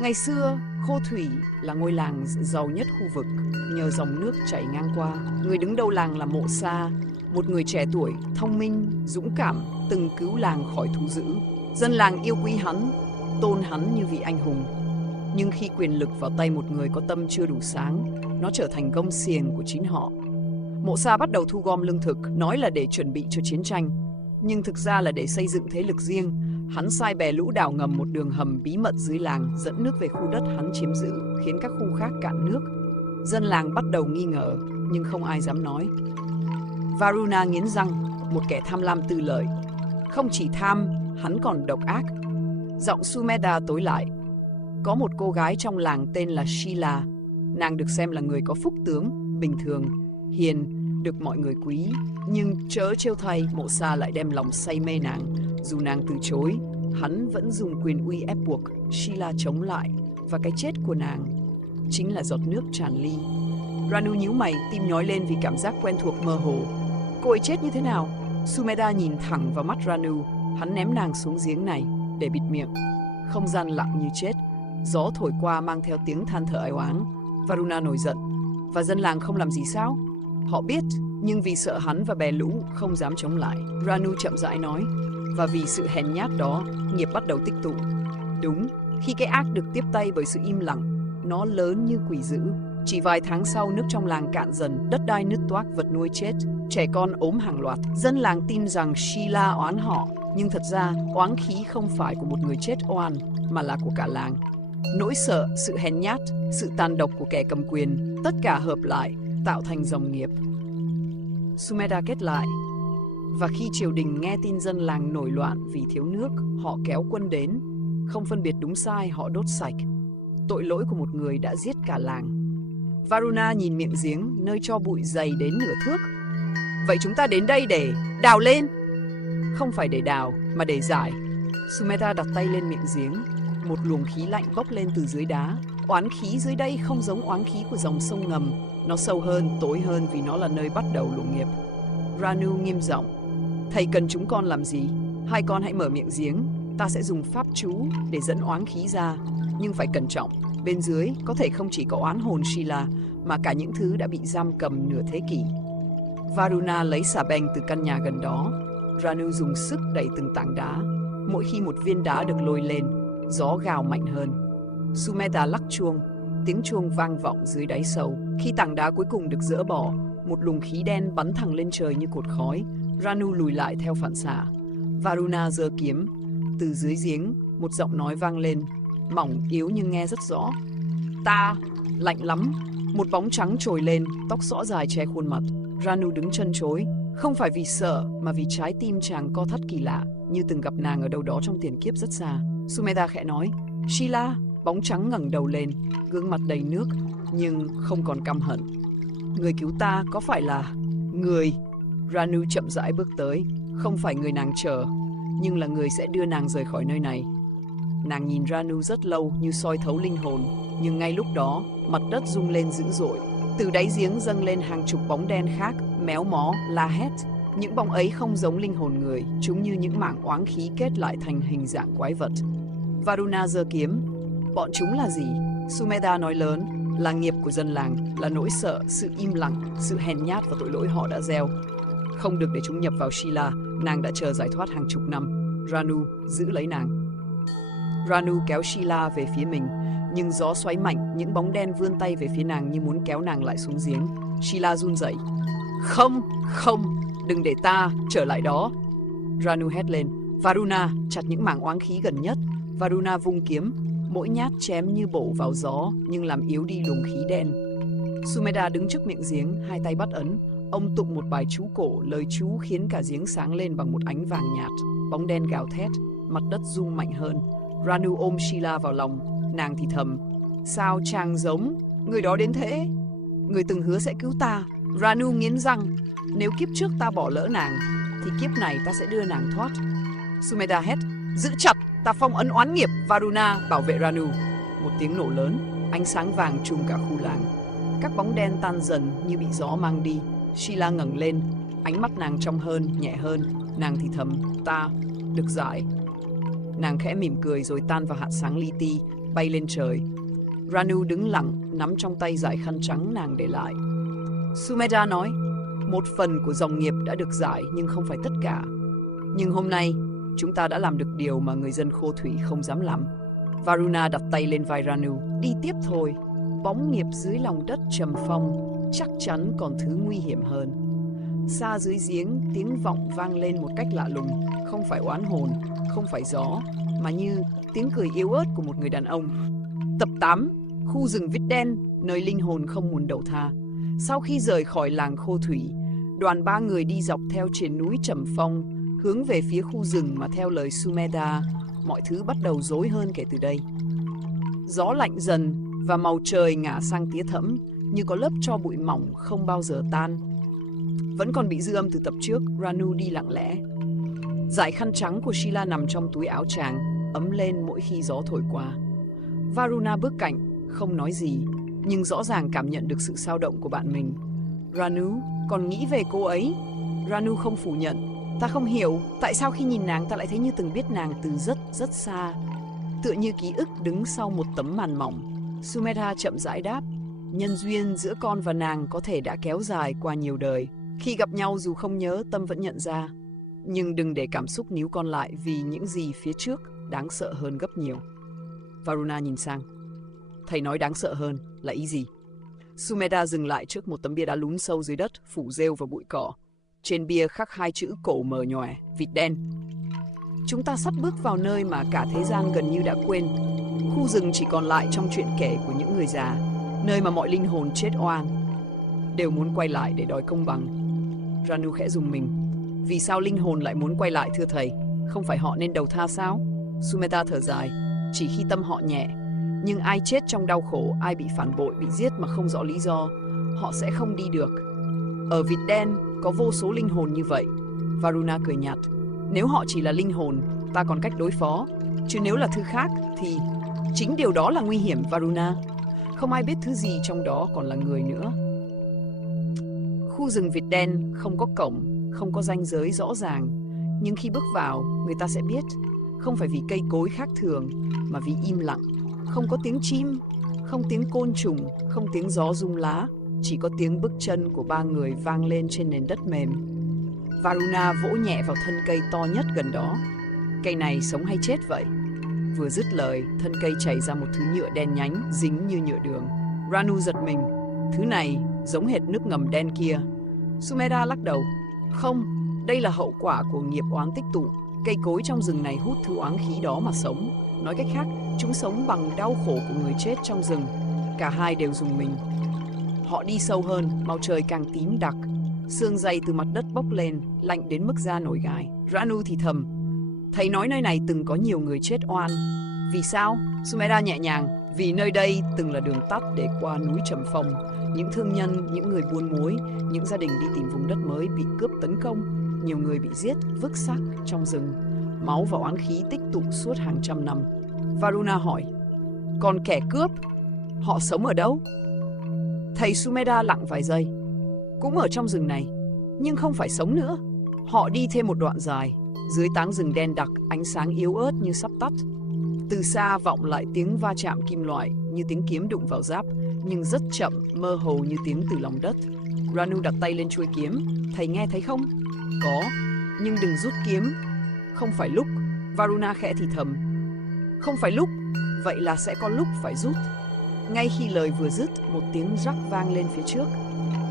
Ngày xưa, Khô Thủy là ngôi làng giàu nhất khu vực, nhờ dòng nước chảy ngang qua. Người đứng đầu làng là Mộ Sa, một người trẻ tuổi, thông minh, dũng cảm, từng cứu làng khỏi thú dữ. Dân làng yêu quý hắn, tôn hắn như vị anh hùng. Nhưng khi quyền lực vào tay một người có tâm chưa đủ sáng, nó trở thành gông xiềng của chính họ. Mộ Sa bắt đầu thu gom lương thực, nói là để chuẩn bị cho chiến tranh. Nhưng thực ra là để xây dựng thế lực riêng. Hắn sai bè lũ đào ngầm một đường hầm bí mật dưới làng dẫn nước về khu đất hắn chiếm giữ, khiến các khu khác cạn nước. Dân làng bắt đầu nghi ngờ, nhưng không ai dám nói. Varuna nghiến răng, một kẻ tham lam tư lợi. Không chỉ tham, hắn còn độc ác. Giọng Sumedha tối lại. Có một cô gái trong làng tên là Sheila. Nàng được xem là người có phúc tướng, bình thường, hiền, được mọi người quý. Nhưng trớ trêu thay, Mộ Sa lại đem lòng say mê nàng. Dù nàng từ chối, hắn vẫn dùng quyền uy ép buộc Sheila chống lại. Và cái chết của nàng chính là giọt nước tràn ly. Ranu nhíu mày, tim nhói lên vì cảm giác quen thuộc mơ hồ. Cô ấy chết như thế nào? Sumedha nhìn thẳng vào mắt Ranu. Hắn ném nàng xuống giếng này để bịt miệng. Không gian lặng như chết. Gió thổi qua mang theo tiếng than thở ai oán. Varuna nổi giận. Và dân làng không làm gì sao? Họ biết, nhưng vì sợ hắn và bè lũ không dám chống lại. Ranu chậm rãi nói. Và vì sự hèn nhát đó, nghiệp bắt đầu tích tụ. Đúng, khi cái ác được tiếp tay bởi sự im lặng, nó lớn như quỷ dữ. Chỉ vài tháng sau, nước trong làng cạn dần, đất đai nứt toác, vật nuôi chết, trẻ con ốm hàng loạt. Dân làng tin rằng Sheila oán họ, nhưng thật ra oán khí không phải của một người chết oan, mà là của cả làng. Nỗi sợ, sự hèn nhát, sự tàn độc của kẻ cầm quyền, tất cả hợp lại, tạo thành dòng nghiệp. Sumedha kết lại. Và khi triều đình nghe tin dân làng nổi loạn vì thiếu nước, họ kéo quân đến. Không phân biệt đúng sai, họ đốt sạch. Tội lỗi của một người đã giết cả làng. Varuna nhìn miệng giếng, nơi tro bụi dày đến nửa thước. Vậy chúng ta đến đây để đào lên? Không phải để đào, mà để giải. Sumedha đặt tay lên miệng giếng. Một luồng khí lạnh bốc lên từ dưới đá. Oán khí dưới đây không giống oán khí của dòng sông ngầm. Nó sâu hơn, tối hơn vì nó là nơi bắt đầu luồng nghiệp. Ranu nghiêm giọng. Thầy cần chúng con làm gì? Hai con hãy mở miệng giếng. Ta sẽ dùng pháp chú để dẫn oán khí ra. Nhưng phải cẩn trọng. Bên dưới có thể không chỉ có oán hồn Sheila, mà cả những thứ đã bị giam cầm nửa thế kỷ. Varuna lấy xà beng từ căn nhà gần đó. Ranu dùng sức đẩy từng tảng đá. Mỗi khi một viên đá được lôi lên, gió gào mạnh hơn. Sumedha lắc chuông. Tiếng chuông vang vọng dưới đáy sâu. Khi tảng đá cuối cùng được dỡ bỏ, một luồng khí đen bắn thẳng lên trời như cột khói. Ranu lùi lại theo phản xạ. Varuna giơ kiếm. Từ dưới giếng, một giọng nói vang lên, mỏng yếu nhưng nghe rất rõ. Ta, lạnh lắm. Một bóng trắng trồi lên, tóc xõa dài che khuôn mặt. Ranu đứng chân chối, không phải vì sợ mà vì trái tim chàng co thắt kỳ lạ, như từng gặp nàng ở đâu đó trong tiền kiếp rất xa. Sumedha khẽ nói, Sheila. Bóng trắng ngẩng đầu lên, gương mặt đầy nước, nhưng không còn căm hận. Người cứu ta có phải là người? Ranu chậm rãi bước tới, không phải người nàng chờ, nhưng là người sẽ đưa nàng rời khỏi nơi này. Nàng nhìn Ranu rất lâu như soi thấu linh hồn, nhưng ngay lúc đó, mặt đất rung lên dữ dội. Từ đáy giếng dâng lên hàng chục bóng đen khác, méo mó, la hét. Những bóng ấy không giống linh hồn người, chúng như những mảng oán khí kết lại thành hình dạng quái vật. Varuna giơ kiếm. Bọn chúng là gì? Sumedha nói lớn, là nghiệp của dân làng, là nỗi sợ, sự im lặng, sự hèn nhát và tội lỗi họ đã gieo. Không được để chúng nhập vào Sheila, nàng đã chờ giải thoát hàng chục năm. Ranu, giữ lấy nàng. Ranu kéo Sheila về phía mình, nhưng gió xoáy mạnh, những bóng đen vươn tay về phía nàng như muốn kéo nàng lại xuống giếng. Sheila run rẩy. Không, không, đừng để ta trở lại đó. Ranu hét lên. Varuna, chặt những mảng oán khí gần nhất. Varuna vung kiếm, mỗi nhát chém như bổ vào gió, nhưng làm yếu đi luồng khí đen. Sumedha đứng trước miệng giếng, hai tay bắt ấn. Ông tụng một bài chú cổ, lời chú khiến cả giếng sáng lên bằng một ánh vàng nhạt. Bóng đen gào thét, mặt đất rung mạnh hơn. Ranu ôm Sheila vào lòng, nàng thì thầm. Sao chàng giống người đó đến thế? Người từng hứa sẽ cứu ta. Ranu nghiến răng. Nếu kiếp trước ta bỏ lỡ nàng, thì kiếp này ta sẽ đưa nàng thoát. Sumedha hét. Giữ chặt, ta phong ấn oán nghiệp. Varuna bảo vệ Ranu. Một tiếng nổ lớn, ánh sáng vàng trùm cả khu làng. Các bóng đen tan dần như bị gió mang đi. Sheila ngẩng lên, ánh mắt nàng trong hơn, nhẹ hơn. Nàng thì thầm, ta được giải. Nàng khẽ mỉm cười rồi tan vào hạt sáng li ti, bay lên trời. Ranu đứng lặng, nắm trong tay dải khăn trắng nàng để lại. Sumedha nói, một phần của dòng nghiệp đã được giải nhưng không phải tất cả. Nhưng hôm nay, chúng ta đã làm được điều mà người dân Khô Thủy không dám làm. Varuna đặt tay lên vai Ranu, đi tiếp thôi. Bóng nghiệp dưới lòng đất trầm phong, chắc chắn còn thứ nguy hiểm hơn. Xa dưới giếng, tiếng vọng vang lên một cách lạ lùng, không phải oán hồn, không phải gió, mà như tiếng cười yếu ớt của một người đàn ông. Tập 8, khu rừng vít đen, nơi linh hồn không muốn đầu thà. Sau khi rời khỏi làng Khô Thủy, đoàn 3 người đi dọc theo triền núi Trầm Phong, hướng về phía khu rừng mà theo lời Sumedha, mọi thứ bắt đầu rối hơn kể từ đây. Gió lạnh dần và màu trời ngả sang tía thẫm, như có lớp tro bụi mỏng không bao giờ tan. Vẫn còn bị dư âm từ tập trước, Ranu đi lặng lẽ. Dải khăn trắng của Sheila nằm trong túi áo chàng, ấm lên mỗi khi gió thổi qua. Varuna bước cạnh, không nói gì, nhưng rõ ràng cảm nhận được sự xao động của bạn mình. Ranu, còn nghĩ về cô ấy? Ranu không phủ nhận. Ta không hiểu, tại sao khi nhìn nàng ta lại thấy như từng biết nàng từ rất rất xa. Tựa như ký ức đứng sau một tấm màn mỏng. Sumedha chậm rãi đáp, nhân duyên giữa con và nàng có thể đã kéo dài qua nhiều đời. Khi gặp nhau dù không nhớ, tâm vẫn nhận ra. Nhưng đừng để cảm xúc níu con lại vì những gì phía trước đáng sợ hơn gấp nhiều. Varuna nhìn sang. Thầy nói đáng sợ hơn là ý gì? Sumedha dừng lại trước một tấm bia đá lún sâu dưới đất, phủ rêu và bụi cỏ. Trên bia khắc 2 chữ cổ mờ nhòe, vịt đen. Chúng ta sắp bước vào nơi mà cả thế gian gần như đã quên. Khu rừng chỉ còn lại trong chuyện kể của những người già, nơi mà mọi linh hồn chết oan đều muốn quay lại để đòi công bằng. Ranu khẽ rùng mình. Vì sao linh hồn lại muốn quay lại thưa thầy? Không phải họ nên đầu thai sao? Sumedha thở dài. Chỉ khi tâm họ nhẹ. Nhưng ai chết trong đau khổ, ai bị phản bội, bị giết mà không rõ lý do, họ sẽ không đi được. Ở vịt đen có vô số linh hồn như vậy. Varuna cười nhạt. Nếu họ chỉ là linh hồn, ta còn cách đối phó. Chứ nếu là thứ khác thì chính điều đó là nguy hiểm, Varuna. Không ai biết thứ gì trong đó còn là người nữa. Khu rừng vịt đen không có cổng, không có ranh giới rõ ràng. Nhưng khi bước vào, người ta sẽ biết. Không phải vì cây cối khác thường, mà vì im lặng. Không có tiếng chim, không tiếng côn trùng, không tiếng gió rung lá. Chỉ có tiếng bước chân của 3 người vang lên trên nền đất mềm. Varuna vỗ nhẹ vào thân cây to nhất gần đó. Cây này sống hay chết vậy? Vừa dứt lời, thân cây chảy ra một thứ nhựa đen nhánh, dính như nhựa đường. Ranu giật mình. Thứ này giống hệt nước ngầm đen kia. Sumedha lắc đầu. Không, đây là hậu quả của nghiệp oán tích tụ. Cây cối trong rừng này hút thứ oán khí đó mà sống. Nói cách khác, chúng sống bằng đau khổ của người chết trong rừng. Cả hai đều rùng mình. Họ đi sâu hơn, màu trời càng tím đặc. Sương dày từ mặt đất bốc lên, lạnh đến mức da nổi gai. Ranu thì thầm. Thầy nói nơi này từng có nhiều người chết oan. Vì sao? Sumedha nhẹ nhàng. Vì nơi đây từng là đường tắt để qua núi Trầm Phong. Những thương nhân, những người buôn muối, những gia đình đi tìm vùng đất mới bị cướp tấn công. Nhiều người bị giết, vứt xác trong rừng. Máu và oán khí tích tụ suốt hàng trăm năm. Varuna hỏi. Còn kẻ cướp, họ sống ở đâu? Thầy Sumedha lặng vài giây. Cũng ở trong rừng này, nhưng không phải sống nữa. Họ đi thêm một đoạn dài. Dưới táng rừng đen đặc, ánh sáng yếu ớt như sắp tắt. Từ xa vọng lại tiếng va chạm kim loại, như tiếng kiếm đụng vào giáp, nhưng rất chậm, mơ hồ như tiếng từ lòng đất. Ranu đặt tay lên chuôi kiếm. Thầy nghe thấy không? Có, nhưng đừng rút kiếm. Không phải lúc. Varuna khẽ thì thầm. Không phải lúc, vậy là sẽ có lúc phải rút. Ngay khi lời vừa dứt, một tiếng rắc vang lên phía trước.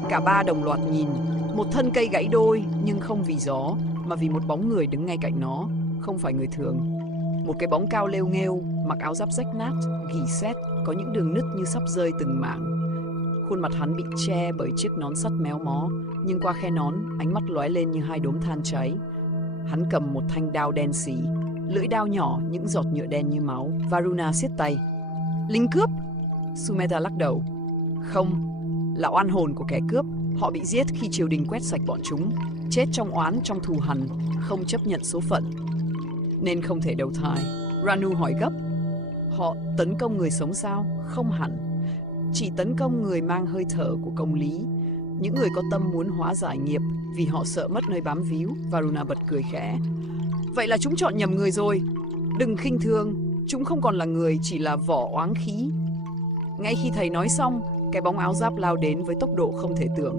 Cả 3 đồng loạt nhìn. Một thân cây gãy đôi, nhưng không vì gió, mà vì một bóng người đứng ngay cạnh nó. Không phải người thường. Một cái bóng cao lêu nghêu, mặc áo giáp rách nát, gỉ sét, có những đường nứt như sắp rơi từng mảng. Khuôn mặt hắn bị che bởi chiếc nón sắt méo mó, nhưng qua khe nón, ánh mắt lóe lên như 2 đốm than cháy. Hắn cầm một thanh đao đen xì, lưỡi đao nhỏ, những giọt nhựa đen như máu. Varuna siết tay. Lính cướp! Sumedha lắc đầu. Không, là oan hồn của kẻ cướp. Họ bị giết khi triều đình quét sạch bọn chúng, chết trong oán, trong thù hằn, không chấp nhận số phận, nên không thể đầu thai. Ranu hỏi gấp. Họ tấn công người sống sao? Không hẳn. Chỉ tấn công người mang hơi thở của công lý, những người có tâm muốn hóa giải nghiệp vì họ sợ mất nơi bám víu. Varuna bật cười khẽ. Vậy là chúng chọn nhầm người rồi. Đừng khinh thường, chúng không còn là người, chỉ là vỏ oán khí. Ngay khi thầy nói xong, cái bóng áo giáp lao đến với tốc độ không thể tưởng.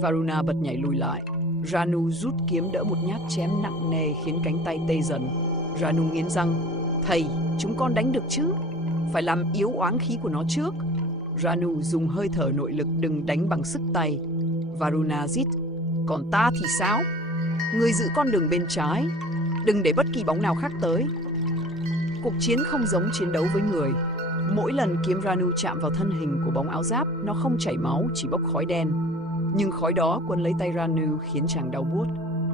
Varuna bật nhảy lùi lại. Ranu rút kiếm đỡ một nhát chém nặng nề khiến cánh tay tê dần. Ranu nghiến răng. Thầy, chúng con đánh được chứ? Phải làm yếu oán khí của nó trước. Ranu dùng hơi thở nội lực, đừng đánh bằng sức tay. Varuna rít. Còn ta thì sao? Người giữ con đường bên trái, đừng để bất kỳ bóng nào khác tới. Cuộc chiến không giống chiến đấu với người. Mỗi lần kiếm Ranu chạm vào thân hình của bóng áo giáp, nó không chảy máu, chỉ bốc khói đen. Nhưng khói đó quấn lấy tay Ranu khiến chàng đau buốt.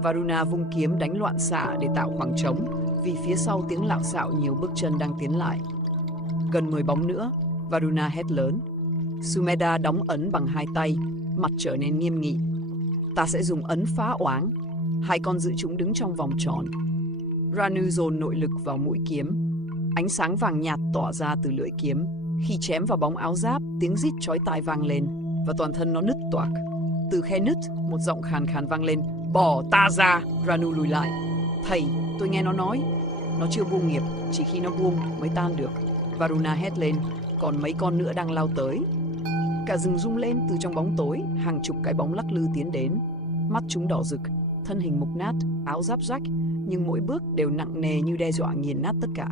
Varuna vung kiếm đánh loạn xạ để tạo khoảng trống, vì phía sau tiếng lạo xạo nhiều bước chân đang tiến lại. Gần 10 bóng nữa, Varuna hét lớn. Sumedha đóng ấn bằng hai tay, mặt trở nên nghiêm nghị. Ta sẽ dùng ấn phá oáng. Hai con giữ chúng đứng trong vòng tròn. Ranu dồn nội lực vào mũi kiếm. Ánh sáng vàng nhạt tỏa ra từ lưỡi kiếm. Khi chém vào bóng áo giáp, tiếng rít chói tai vang lên và toàn thân nó nứt toạc. Từ khe nứt, một giọng khàn khàn vang lên. Bỏ ta ra! Ranu lùi lại. Thầy, tôi nghe nó nói. Nó chưa buông nghiệp, chỉ khi nó buông mới tan được. Varuna hét lên. Còn mấy con nữa đang lao tới. Cả rừng rung lên từ trong bóng tối. Hàng chục cái bóng lắc lư tiến đến. Mắt chúng đỏ rực, thân hình mục nát, áo giáp rách, nhưng mỗi bước đều nặng nề như đe dọa nghiền nát tất cả.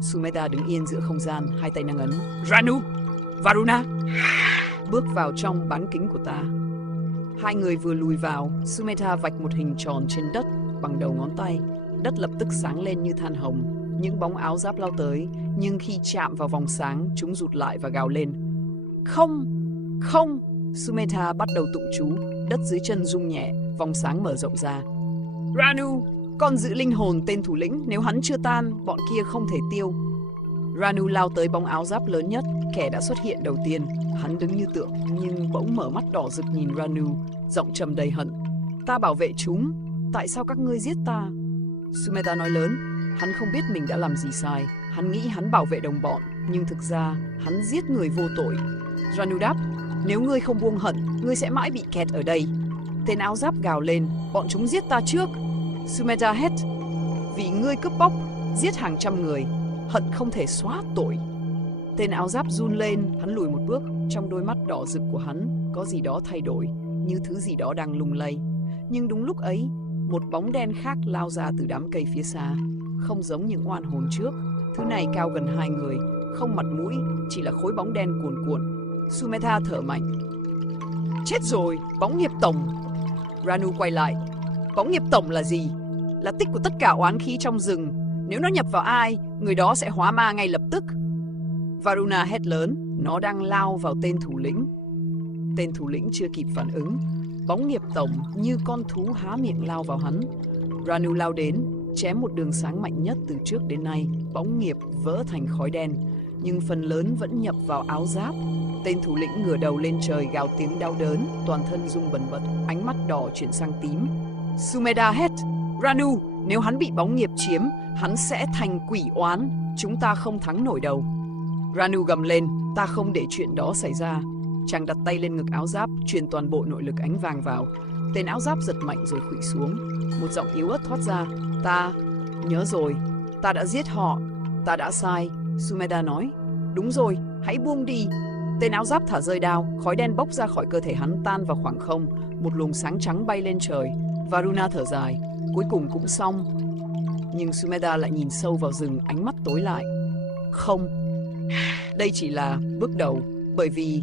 Sumedha đứng yên giữa không gian, hai tay nâng ấn. Ranu! Varuna! Bước vào trong bán kính của ta. Hai người vừa lùi vào, Sumedha vạch một hình tròn trên đất bằng đầu ngón tay. Đất lập tức sáng lên như than hồng. Những bóng áo giáp lao tới, nhưng khi chạm vào vòng sáng, chúng rụt lại và gào lên. Không! Không! Sumedha bắt đầu tụng chú. Đất dưới chân rung nhẹ, vòng sáng mở rộng ra. Ranu! Con giữ linh hồn tên thủ lĩnh, nếu hắn chưa tan, bọn kia không thể tiêu. Ranu lao tới bóng áo giáp lớn nhất, kẻ đã xuất hiện đầu tiên. Hắn đứng như tượng, nhưng bỗng mở mắt đỏ rực nhìn Ranu, giọng trầm đầy hận. Ta bảo vệ chúng, tại sao các ngươi giết ta? Sumedha nói lớn, hắn không biết mình đã làm gì sai. Hắn nghĩ hắn bảo vệ đồng bọn, nhưng thực ra hắn giết người vô tội. Ranu đáp, nếu ngươi không buông hận, ngươi sẽ mãi bị kẹt ở đây. Tên áo giáp gào lên, bọn chúng giết ta trước. Sumedha hét, vì ngươi cướp bóc, giết hàng trăm người, hận không thể xóa tội. Tên áo giáp run lên, hắn lùi một bước, trong đôi mắt đỏ rực của hắn có gì đó thay đổi, như thứ gì đó đang lung lay. Nhưng đúng lúc ấy, một bóng đen khác lao ra từ đám cây phía xa, không giống những oan hồn trước. Thứ này cao gần 2 người, không mặt mũi, chỉ là khối bóng đen cuồn cuộn. Sumedha thở mạnh. Chết rồi, bóng nghiệp tổng. Ranu quay lại. Bóng nghiệp tổng là gì? Là tích của tất cả oán khí trong rừng. Nếu nó nhập vào ai, người đó sẽ hóa ma ngay lập tức. Varuna hét lớn, nó đang lao vào tên thủ lĩnh. Tên thủ lĩnh chưa kịp phản ứng. Bóng nghiệp tổng như con thú há miệng lao vào hắn. Ranu lao đến, chém một đường sáng mạnh nhất từ trước đến nay. Bóng nghiệp vỡ thành khói đen, nhưng phần lớn vẫn nhập vào áo giáp. Tên thủ lĩnh ngửa đầu lên trời gào tiếng đau đớn, toàn thân rung bần bật, ánh mắt đỏ chuyển sang tím. Sumedha hét, Ranu, nếu hắn bị bóng nghiệp chiếm, hắn sẽ thành quỷ oán, chúng ta không thắng nổi đâu. Ranu gầm lên, ta không để chuyện đó xảy ra. Chàng đặt tay lên ngực áo giáp, truyền toàn bộ nội lực ánh vàng vào. Tên áo giáp giật mạnh rồi khuỵu xuống. Một giọng yếu ớt thoát ra, ta nhớ rồi, ta đã giết họ, ta đã sai. Sumedha nói, đúng rồi, hãy buông đi. Tên áo giáp thả rơi đao, khói đen bốc ra khỏi cơ thể hắn tan vào khoảng không, một luồng sáng trắng bay lên trời. Varuna thở dài, cuối cùng cũng xong. Nhưng Sumedha lại nhìn sâu vào rừng, ánh mắt tối lại. Không, đây chỉ là bước đầu, bởi vì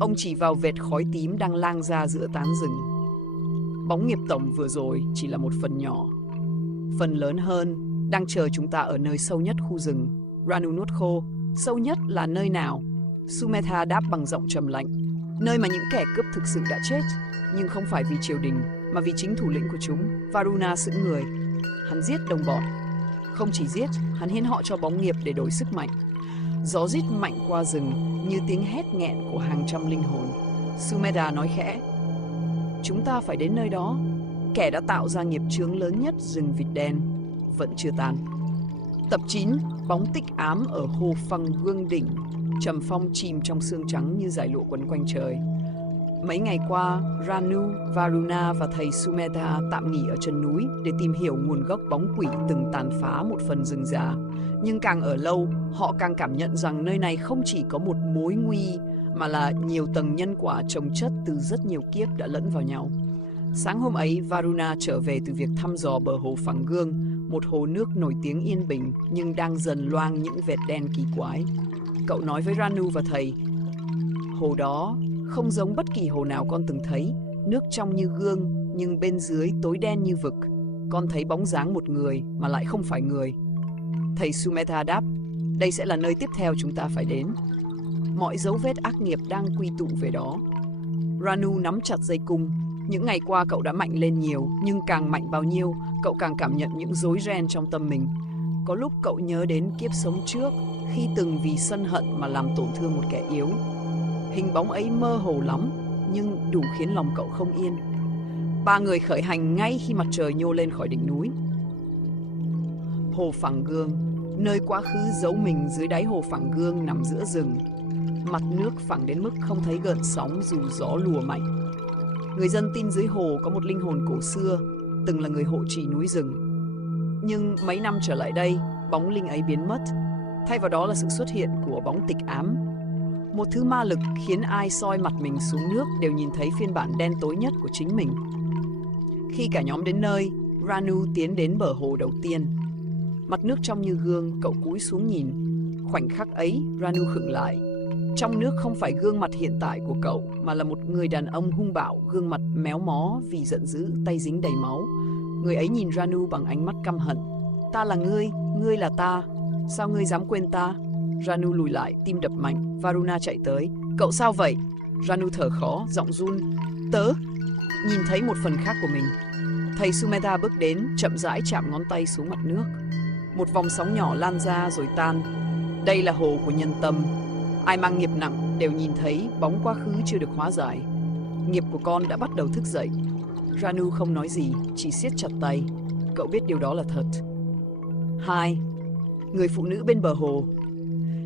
ông chỉ vào vệt khói tím đang lang ra giữa tán rừng. Bóng nghiệp tổng vừa rồi chỉ là một phần nhỏ. Phần lớn hơn đang chờ chúng ta ở nơi sâu nhất khu rừng. Ranu nuốt khô, sâu nhất là nơi nào? Sumedha đáp bằng giọng trầm lạnh, nơi mà những kẻ cướp thực sự đã chết, nhưng không phải vì triều đình, mà vì chính thủ lĩnh của chúng. Varuna sững người. Hắn giết đồng bọn. Không chỉ giết, hắn hiến họ cho bóng nghiệp để đổi sức mạnh. Gió rít mạnh qua rừng như tiếng hét nghẹn của hàng trăm linh hồn. Sumedha nói khẽ, chúng ta phải đến nơi đó. Kẻ đã tạo ra nghiệp chướng lớn nhất rừng vịt đen vẫn chưa tan. Tập 9, bóng tích ám ở hồ Phăng Gương Đỉnh. Trầm phong chìm trong sương trắng như dải lụa quấn quanh trời. Mấy ngày qua, Ranu, Varuna và thầy Sumedha tạm nghỉ ở chân núi để tìm hiểu nguồn gốc bóng quỷ từng tàn phá một phần rừng già. Nhưng càng ở lâu, họ càng cảm nhận rằng nơi này không chỉ có một mối nguy, mà là nhiều tầng nhân quả chồng chất từ rất nhiều kiếp đã lẫn vào nhau. Sáng hôm ấy, Varuna trở về từ việc thăm dò bờ hồ Phẳng Gương, một hồ nước nổi tiếng yên bình nhưng đang dần loang những vệt đen kỳ quái. Cậu nói với Ranu và thầy, hồ đó không giống bất kỳ hồ nào con từng thấy, nước trong như gương, nhưng bên dưới tối đen như vực. Con thấy bóng dáng một người mà lại không phải người. Thầy Sumedha đáp, đây sẽ là nơi tiếp theo chúng ta phải đến. Mọi dấu vết ác nghiệp đang quy tụ về đó. Ranu nắm chặt dây cung. Những ngày qua cậu đã mạnh lên nhiều, nhưng càng mạnh bao nhiêu, cậu càng cảm nhận những rối ren trong tâm mình. Có lúc cậu nhớ đến kiếp sống trước, khi từng vì sân hận mà làm tổn thương một kẻ yếu. Hình bóng ấy mơ hồ lắm, nhưng đủ khiến lòng cậu không yên. Ba người khởi hành ngay khi mặt trời nhô lên khỏi đỉnh núi. Hồ Phẳng Gương, nơi quá khứ giấu mình dưới đáy hồ Phẳng Gương nằm giữa rừng. Mặt nước phẳng đến mức không thấy gợn sóng dù gió lùa mạnh. Người dân tin dưới hồ có một linh hồn cổ xưa, từng là người hộ trì núi rừng. Nhưng mấy năm trở lại đây, bóng linh ấy biến mất. Thay vào đó là sự xuất hiện của bóng tịch ám. Một thứ ma lực khiến ai soi mặt mình xuống nước đều nhìn thấy phiên bản đen tối nhất của chính mình. Khi cả nhóm đến nơi, Ranu tiến đến bờ hồ đầu tiên. Mặt nước trong như gương, cậu cúi xuống nhìn. Khoảnh khắc ấy, Ranu khựng lại. Trong nước không phải gương mặt hiện tại của cậu, mà là một người đàn ông hung bạo, gương mặt méo mó vì giận dữ, tay dính đầy máu. Người ấy nhìn Ranu bằng ánh mắt căm hận. Ta là ngươi là ta. Sao ngươi dám quên ta? Ranu lùi lại, tim đập mạnh. Varuna chạy tới. Cậu sao vậy? Ranu thở khó, giọng run. Tớ nhìn thấy một phần khác của mình. Thầy Sumedha bước đến, chậm rãi chạm ngón tay xuống mặt nước. Một vòng sóng nhỏ lan ra rồi tan. Đây là hồ của nhân tâm. Ai mang nghiệp nặng đều nhìn thấy bóng quá khứ chưa được hóa giải. Nghiệp của con đã bắt đầu thức dậy. Ranu không nói gì, chỉ siết chặt tay. Cậu biết điều đó là thật. 2. Người phụ nữ bên bờ hồ.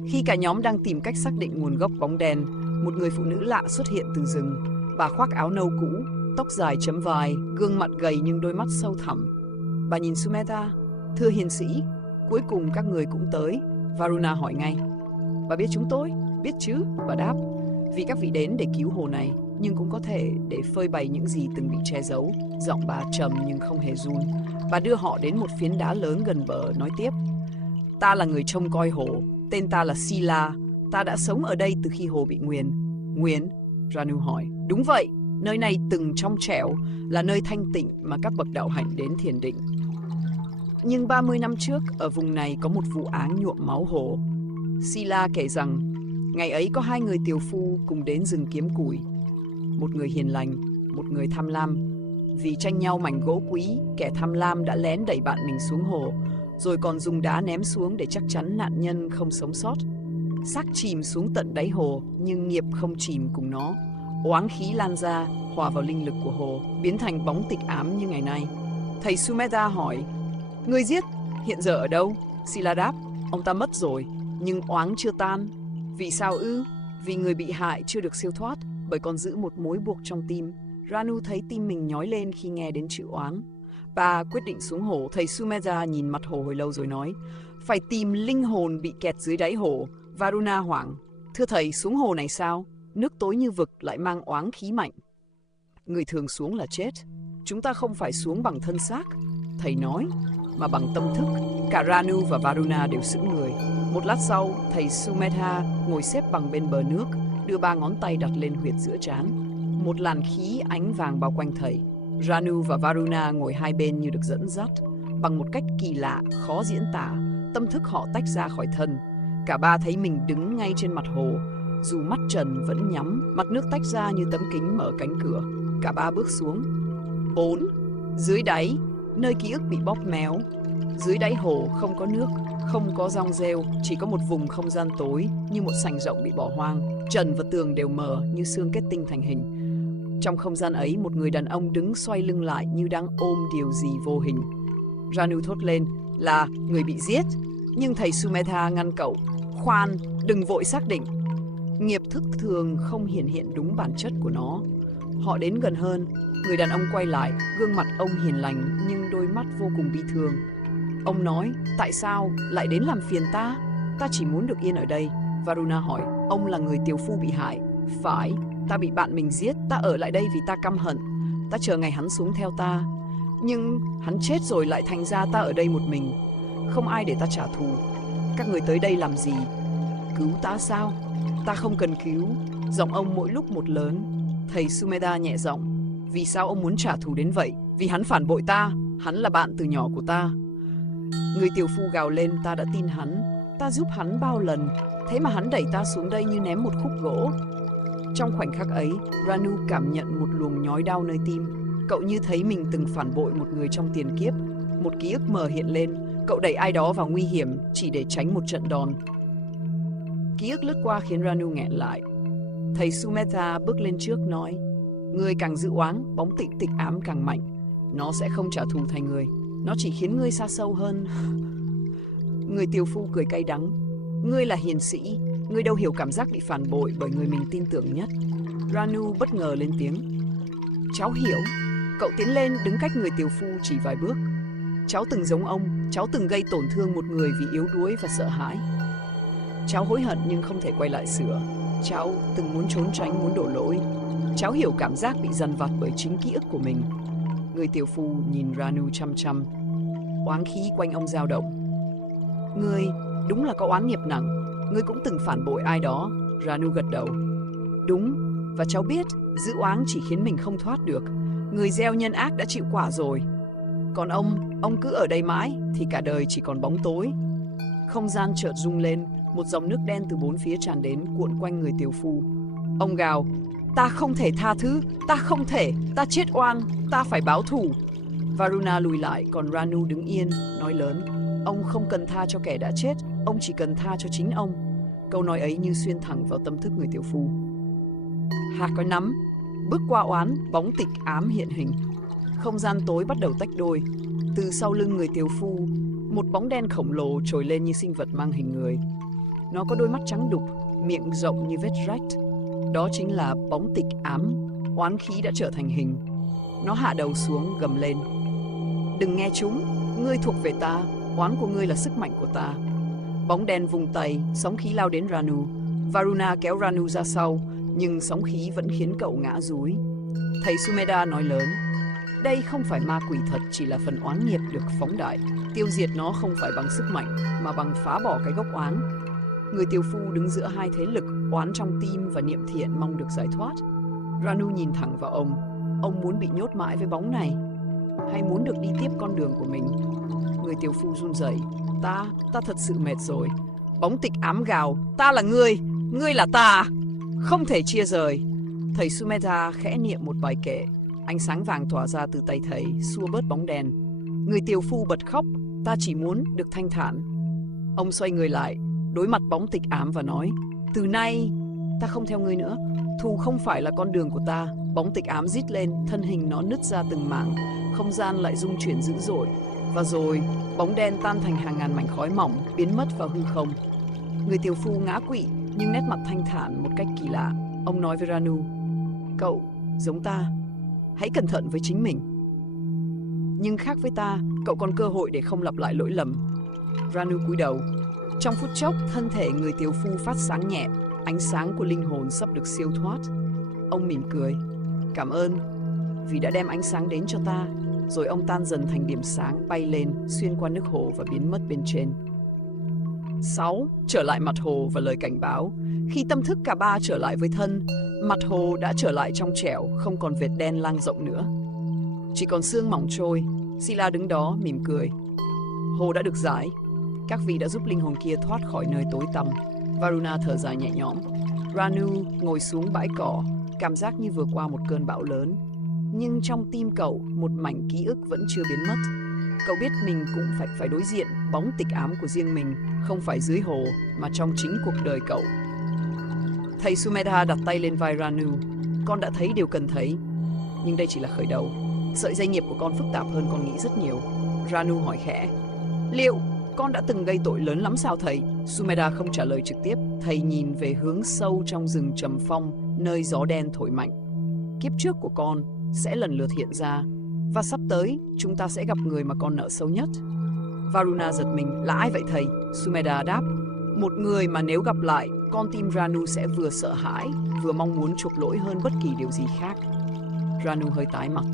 Khi cả nhóm đang tìm cách xác định nguồn gốc bóng đen, một người phụ nữ lạ xuất hiện từ rừng. Bà khoác áo nâu cũ, tóc dài chấm vai, gương mặt gầy nhưng đôi mắt sâu thẳm. Bà nhìn Sumedha. Thưa hiền sĩ, cuối cùng các người cũng tới. Varuna hỏi ngay. Bà biết chúng tôi? Biết chứ, bà đáp. Vì các vị đến để cứu hồ này, nhưng cũng có thể để phơi bày những gì từng bị che giấu. Giọng bà trầm nhưng không hề run. Bà đưa họ đến một phiến đá lớn gần bờ, nói tiếp. Ta là người trông coi hồ, tên ta là Sila. Ta đã sống ở đây từ khi hồ bị nguyền. Nguyền? Ranu hỏi. Đúng vậy, nơi này từng trong trẻo, là nơi thanh tịnh mà các bậc đạo hạnh đến thiền định. Nhưng 30 năm trước, ở vùng này có một vụ án nhuộm máu hồ. Sila kể rằng, ngày ấy có 2 người tiều phu cùng đến rừng kiếm củi. Một người hiền lành, một người tham lam. Vì tranh nhau mảnh gỗ quý, kẻ tham lam đã lén đẩy bạn mình xuống hồ, rồi còn dùng đá ném xuống để chắc chắn nạn nhân không sống sót. Xác chìm xuống tận đáy hồ, nhưng nghiệp không chìm cùng nó. Oán khí lan ra, hòa vào linh lực của hồ, biến thành bóng tịch ám như ngày nay. Thầy Sumedha hỏi, người giết hiện giờ ở đâu? Sila đáp, ông ta mất rồi, nhưng oán chưa tan. Vì sao ư? Vì người bị hại chưa được siêu thoát, bởi còn giữ một mối buộc trong tim. Ranu thấy tim mình nhói lên khi nghe đến chữ oán. Bà quyết định xuống hồ. Thầy Sumedha nhìn mặt hồ hồi lâu rồi nói, phải tìm linh hồn bị kẹt dưới đáy hồ. Varuna hoảng, thưa thầy, xuống hồ này sao? Nước tối như vực lại mang oán khí mạnh. Người thường xuống là chết. Chúng ta không phải xuống bằng thân xác, thầy nói, mà bằng tâm thức. Cả Ranu và Varuna đều sững người. Một lát sau, thầy Sumedha ngồi xếp bằng bên bờ nước, đưa 3 ngón tay đặt lên huyệt giữa trán. Một làn khí ánh vàng bao quanh thầy. Ranu và Varuna ngồi hai bên như được dẫn dắt. Bằng một cách kỳ lạ, khó diễn tả, tâm thức họ tách ra khỏi thân. Cả ba thấy mình đứng ngay trên mặt hồ, dù mắt trần vẫn nhắm, mặt nước tách ra như tấm kính mở cánh cửa. Cả ba bước xuống. 4. Dưới đáy, nơi ký ức bị bóp méo. Dưới đáy hồ không có nước, không có rong rêu, chỉ có một vùng không gian tối như một sảnh rộng bị bỏ hoang. Trần và tường đều mờ như xương kết tinh thành hình. Trong không gian ấy, một người đàn ông đứng xoay lưng lại như đang ôm điều gì vô hình. Ranu thốt lên là người bị giết, nhưng thầy Sumedha ngăn cậu. Khoan, đừng vội xác định. Nghiệp thức thường không hiện đúng bản chất của nó. Họ đến gần hơn, người đàn ông quay lại, gương mặt ông hiền lành nhưng đôi mắt vô cùng bi thương. Ông nói, tại sao lại đến làm phiền ta? Ta chỉ muốn được yên ở đây. Varuna hỏi, ông là người tiều phu bị hại. Phải, ta bị bạn mình giết, ta ở lại đây vì ta căm hận. Ta chờ ngày hắn xuống theo ta. Nhưng hắn chết rồi lại thành ra ta ở đây một mình. Không ai để ta trả thù. Các người tới đây làm gì? Cứu ta sao? Ta không cần cứu. Giọng ông mỗi lúc một lớn. Thầy Sumedha nhẹ giọng. Vì sao ông muốn trả thù đến vậy? Vì hắn phản bội ta, hắn là bạn từ nhỏ của ta. Người tiểu phu gào lên, ta đã tin hắn, ta giúp hắn bao lần, thế mà hắn đẩy ta xuống đây như ném một khúc gỗ. Trong khoảnh khắc ấy, Ranu cảm nhận một luồng nhói đau nơi tim. Cậu như thấy mình từng phản bội một người trong tiền kiếp. Một ký ức mờ hiện lên, cậu đẩy ai đó vào nguy hiểm chỉ để tránh một trận đòn. Ký ức lướt qua khiến Ranu nghẹn lại. Thầy Sumedha bước lên trước nói, ngươi càng dự oán, bóng tịch ám càng mạnh. Nó sẽ không trả thù thành người, nó chỉ khiến ngươi xa sâu hơn. Người tiểu phu cười cay đắng. Ngươi là hiền sĩ, ngươi đâu hiểu cảm giác bị phản bội bởi người mình tin tưởng nhất. Ranu bất ngờ lên tiếng. Cháu hiểu. Cậu tiến lên đứng cách người tiểu phu chỉ vài bước. Cháu từng giống ông, cháu từng gây tổn thương một người vì yếu đuối và sợ hãi. Cháu hối hận nhưng không thể quay lại sửa. Cháu từng muốn trốn tránh, muốn đổ lỗi. Cháu hiểu cảm giác bị dằn vặt bởi chính ký ức của mình. Người tiểu phu nhìn Ranu chăm chăm. Oán khí quanh ông dao động. Ngươi đúng là có oán nghiệp nặng. Ngươi cũng từng phản bội ai đó. Ranu gật đầu. Đúng, và cháu biết giữ oán chỉ khiến mình không thoát được. Người gieo nhân ác đã chịu quả rồi. Còn ông cứ ở đây mãi thì cả đời chỉ còn bóng tối. Không gian chợt rung lên, một dòng nước đen từ bốn phía tràn đến cuộn quanh người tiểu phu. Ông gào, ta không thể tha thứ, ta không thể, ta chết oan, ta phải báo thù. Varuna lùi lại, còn Ranu đứng yên, nói lớn, ông không cần tha cho kẻ đã chết, ông chỉ cần tha cho chính ông. Câu nói ấy như xuyên thẳng vào tâm thức người tiểu phu. Hạt có nắm, bước qua oán, bóng tịch ám hiện hình. Không gian tối bắt đầu tách đôi. Từ sau lưng người tiểu phu, một bóng đen khổng lồ trồi lên như sinh vật mang hình người. Nó có đôi mắt trắng đục, miệng rộng như vết rách. Đó chính là bóng tịch ám, oán khí đã trở thành hình. Nó hạ đầu xuống gầm lên. Đừng nghe chúng, ngươi thuộc về ta, oán của ngươi là sức mạnh của ta. Bóng đen vung tay, sóng khí lao đến Ranu. Varuna kéo Ranu ra sau, nhưng sóng khí vẫn khiến cậu ngã dúi. Thầy Sumedha nói lớn, đây không phải ma quỷ thật, chỉ là phần oán nghiệp được phóng đại. Tiêu diệt nó không phải bằng sức mạnh, mà bằng phá bỏ cái gốc oán. Người tiểu phu đứng giữa hai thế lực, oán trong tim và niệm thiện mong được giải thoát. Ranu nhìn thẳng vào ông. Ông muốn bị nhốt mãi với bóng này, hay muốn được đi tiếp con đường của mình? Người tiểu phu run rẩy. Ta thật sự mệt rồi. Bóng tịch ám gào, ta là ngươi là ta, không thể chia rời. Thầy Sumedha khẽ niệm một bài kệ. Ánh sáng vàng tỏa ra từ tay thầy, xua bớt bóng đen. Người tiểu phu bật khóc, ta chỉ muốn được thanh thản. Ông xoay người lại, đối mặt bóng tịch ám và nói, từ nay ta không theo ngươi nữa, thù không phải là con đường của ta. Bóng tịch ám rít lên, thân hình nó nứt ra từng mảng, không gian lại rung chuyển dữ dội. Và rồi, bóng đen tan thành hàng ngàn mảnh khói mỏng, biến mất vào hư không. Người tiểu phu ngã quỵ, nhưng nét mặt thanh thản một cách kỳ lạ. Ông nói với Ranu, cậu giống ta, hãy cẩn thận với chính mình. Nhưng khác với ta, cậu còn cơ hội để không lặp lại lỗi lầm. Ranu cúi đầu. Trong phút chốc, thân thể người tiểu phu phát sáng nhẹ, ánh sáng của linh hồn sắp được siêu thoát. Ông mỉm cười. Cảm ơn, vì đã đem ánh sáng đến cho ta. Rồi ông tan dần thành điểm sáng bay lên, xuyên qua nước hồ và biến mất bên trên. 6. Trở lại mặt hồ và lời cảnh báo. Khi tâm thức cả ba trở lại với thân, mặt hồ đã trở lại trong trẻo, không còn vệt đen lan rộng nữa. Chỉ còn sương mỏng trôi. Sila đứng đó mỉm cười. Hồ đã được giải. Các vị đã giúp linh hồn kia thoát khỏi nơi tối tăm. Varuna thở dài nhẹ nhõm. Ranu ngồi xuống bãi cỏ, cảm giác như vừa qua một cơn bão lớn. Nhưng trong tim cậu, một mảnh ký ức vẫn chưa biến mất. Cậu biết mình cũng phải đối diện bóng tịch ám của riêng mình, không phải dưới hồ, mà trong chính cuộc đời cậu. Thầy Sumedha đặt tay lên vai Ranu. Con đã thấy điều cần thấy, nhưng đây chỉ là khởi đầu. Sợi dây nghiệp của con phức tạp hơn con nghĩ rất nhiều. Ranu hỏi khẽ, liệu con đã từng gây tội lớn lắm sao thầy? Sumedha không trả lời trực tiếp. Thầy nhìn về hướng sâu trong rừng trầm phong, nơi gió đen thổi mạnh. Kiếp trước của con sẽ lần lượt hiện ra, và sắp tới chúng ta sẽ gặp người mà con nợ sâu nhất. Varuna giật mình. Là ai vậy thầy? Sumedha đáp, một người mà nếu gặp lại, con tim Ranu sẽ vừa sợ hãi, vừa mong muốn chuộc lỗi hơn bất kỳ điều gì khác. Ranu hơi tái mặt.